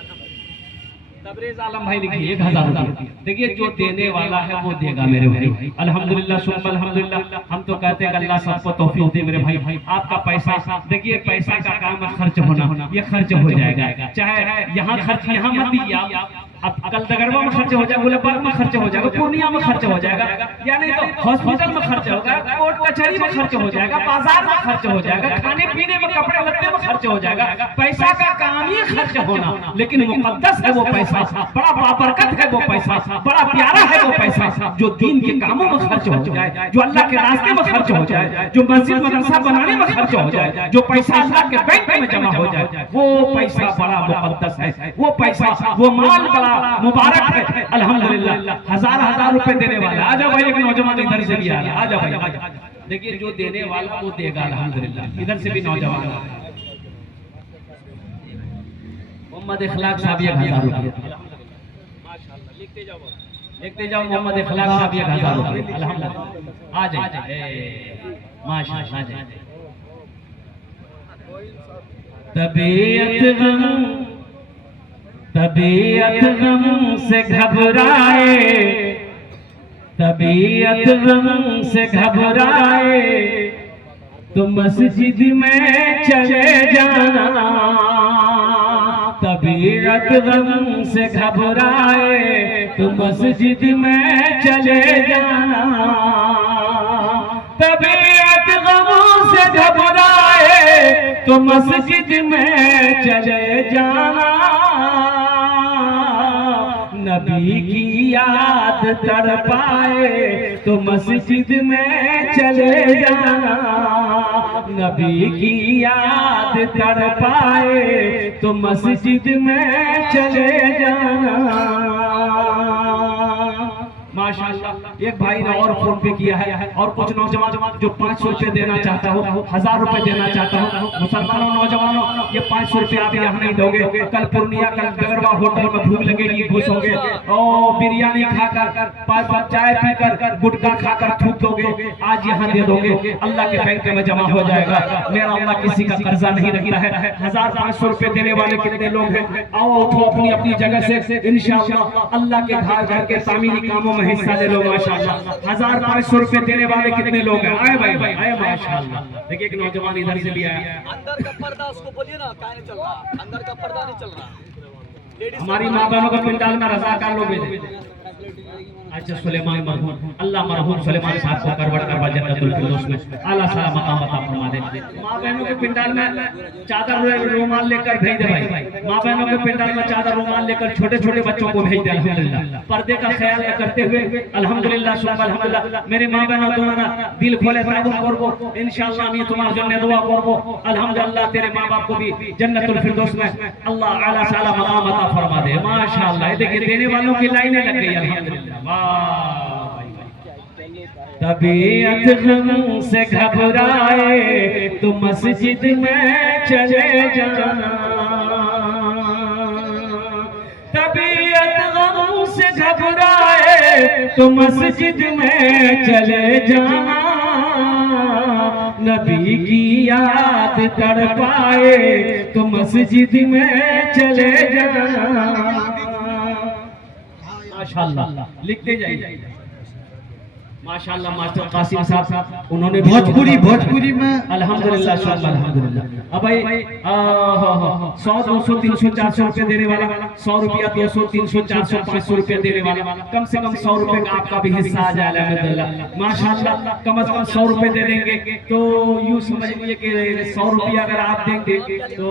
तबरेज आलम भाई लिखिए 1000 रुपया। देखिए जो देने वाला है वो देगा मेरे भाई, अल्हम्दुलिल्लाह सुम्मा अल्हम्दुलिल्लाह। हम तो कहते हैं अल्लाह सबको तौफीक दे मेरे भाई। आपका पैसा, देखिए पैसा का काम है खर्च होना, ये खर्च हो जाएगा। चाहे यहाँ खर्च यहाँ मत दीजिए आप, अब कल दगड़वा में खर्च हो जाएगा, गुलबाग में खर्च हो जाएगा, पूर्णिया में खर्च हो जाएगा, या नहीं तो हॉस्पिटल में खर्च होगा, कोर्ट कचहरी में खर्च हो जाएगा, बाजार में खर्च हो जाएगा, खाने पीने में, कपड़े लत्ते में खर्च हो जाएगा। पैसा का काम ही खर्च होना, लेकिन मुकद्दस है वो पैसा, बड़ा बाबरकत है वो पैसा, बड़ा प्यारा है वो पैसा। जो दीन के कामों में खर्च हो जाए, जो अल्लाह के रास्ते में खर्च हो जाए, जो मस्जिद मदरसा बनाने में खर्च हो जाए, जो पैसा अल्लाह के बैंक में जमा हो जाए, वो पैसा बड़ा मुकद्दस है, वो पैसा, वो माल बड़ा मुबारक है। अल्हम्दुलिल्लाह 1000 रुपए देने वाला। आ जाओ भाई, एक नौजवान इधर से भी आ रहा, आ जाओ भाई, आ जाओ। देखिए जो देने वाला वो देगा अल्हम्दुलिल्लाह। इधर से भी नौजवान मोहम्मद इखलाक साहब 1000 रुपए, माशाअल्लाह। लिखते जाओ, देखते जाओ। मोहम्मद इखलाक साहब 1000 रुपए, अल्हम्दुलिल्लाह। आ जाइए माशाअल्लाह, आ जाइए। तबीयत गम से घबराए, तबीयत गम से घबराए, तो मस्जिद में चले जाना। तबीयत गम से घबराए, तो मस्जिद में चले जाना। तबीयत गम से घबराए, तो मस्जिद में चले जाना। नबी की याद तड़पाए, तो मस्जिद में चले जाना। नबी की याद तड़पाए, तो मस्जिद में चले जाना। माशाअल्लाह। एक भाई ने और फोन पे किया है, और कुछ नौजवान जो 500 रुपए देना चाहता हो, 1000 रुपए देना चाहता हो, मुसलमानों नौजवानों ये 500 रुपये आप यहाँ नहीं दोगे, कल पूर्णिया कल गगरवा होटल में भूख लगेगी, घुसोगे और बिरयानी खाकर चाय पीकर गुटखा खाकर थूक दोगे, आज यहाँ दे दोगे, अल्लाह के बैंक में जमा हो जाएगा। मेरा अल्लाह किसी का कर्जा नहीं रखता है। 1500 रुपए देने वाले कितने लोग हैं? आओ उठो अपनी अपनी जगह से, इंशाअल्लाह अल्लाह के घर के तामीरी कामों में हिस्सा ले लो माशाअल्लाह। 1500 रुपए देने वाले कितने लोग हैं? आए भाई आए माशाअल्लाह। देखिए एक नौजवान इधर से भी आया। अंदर का पर्दा उसको बोलिए ना, क्या नहीं चल रहा, अंदर का पर्दा नहीं चल रहा। हमारी माँ बहनों का पिंडाल में रज़ाकार लोग भेजे। अच्छा सुलेमान मरहूम, अल्लाह मरहूम सुलेमान साहब को करवट करवा जन्नतुल फिरदौस में आला साला मकाम अता फरमा दे। माँ बहनों के पिंडाल में चादर रुमाल लेकर भेज दे भाई। माँ बहनों के पिंडाल में चादर रुमाल लेकर छोटे छोटे बच्चों को भेज दे। अल्हम्दुलिल्लाह पर्दे का ख्याल करते हुए अल्हम्दुलिल्लाह सुबह अल्हम्दुलिल्लाह। मेरे माँ बहनों तुम्हारा दिल खोले ताबुन करबो इंशाअल्लाह। আমি তোমার জন্য দোয়া করব আলহামদুলিল্লাহ। तेरे माँ बाप को भी जन्नतुल फिरदौस में अल्लाह आला साला मकाम अता फरमा दे माशाअल्लाह। ये देखिए देने वालों की लाइनें लग गई अल्हम्दुलिल्लाह। तबीयत गम से घबराए तो मस्जिद में चले जाना, तबीयत गम से घबराए तो मस्जिद में चले जाना, नबी की याद तड़पाए तो मस्जिद में चले जाना। माशाअल्लाह लिखते जाइए माशाअल्लाह। मास्टर कासिम साहब उन्होंने भोजपुरी में अल्हम्दुलिल्लाह अल्हम्दुलिल्लाह। अब भाई 100 200 300 400 रुपए देने वाला, 100 रुपया 200 300 400 500 रुपए देने वाला, कम से कम 100 रुपए का आपका भी हिस्सा आ जाए अल्हम्दुलिल्लाह माशाअल्लाह। कम से कम 100 रुपए दे देंगे तो यूं समझ लीजिए कि 100 रुपया अगर आप देंगे तो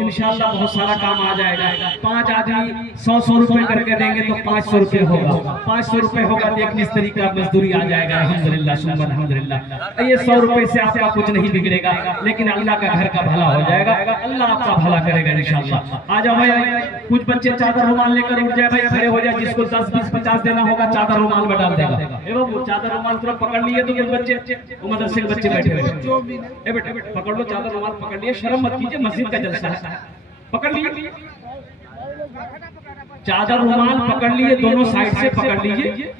इंशाअल्लाह बहुत सारा काम आ जाएगा। 5 आदमी 100 रुपए करके देंगे तो 500 रुपए होगा, 500 रुपए होगा तो एक मिस्त्री का मजदूरी आ जाएगा अल्हम्दुलिल्लाह सुबह अल्हम्दुलिल्लाह। ये 100 रुपए से आपका कुछ नहीं बिगड़ेगा, लेकिन अल्लाह का घर का भला हो जाएगा, अल्लाह आपका भला करेगा इंशाअल्लाह। आ जाओ भाई, कुछ बच्चे चादर रुमाल लेकर उठ जाए भाई, खड़े हो जाए। जिसको 10 20 50 देना होगा चादर रुमाल में डाल देगा। एवं वो चादर रुमाल तुरंत पकड़ लिए तो कुछ बच्चे वो मदरसे के बच्चे बैठे हुए, ए बेटे पकड़ लो चादर रुमाल पकड़ लिए, शर्म मत कीजिए, मस्जिद का जलसा है। पकड़ लिए चादर रुमाल पकड़ लिए, दोनों साइड से पकड़ लीजिए,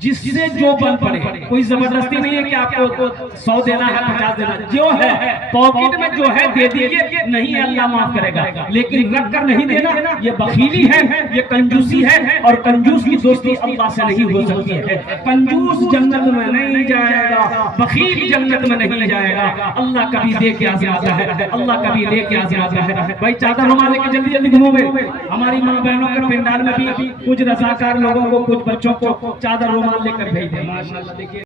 जिससे जो बन पड़े। कोई जबरदस्ती नहीं है कि आपको 100 देना है 50 देना, जो है पॉकेट में जो है दे दीजिए, नहीं अल्लाह माफ करेगा, लेकिन रख कर नहीं देना ये बखीली है, ये कंजूसी है, और कंजूस की दोस्ती अल्लाह से नहीं हो सकती है। कंजूस जन्नत में नहीं जाएगा, बखील जन्नत में नहीं जाएगा। अल्लाह कभी दे के आजमाता है, अल्लाह कभी ले के आजमाता है। भाई चादर रुमाल लेके जल्दी जल्दी घूमोगे। हमारी माँ बहनों के पिंडाल में भी कुछ रज़ाकार लोगों को, कुछ बच्चों को चादर रुमाल लेकर भेज दे माशाअल्लाह। देखिए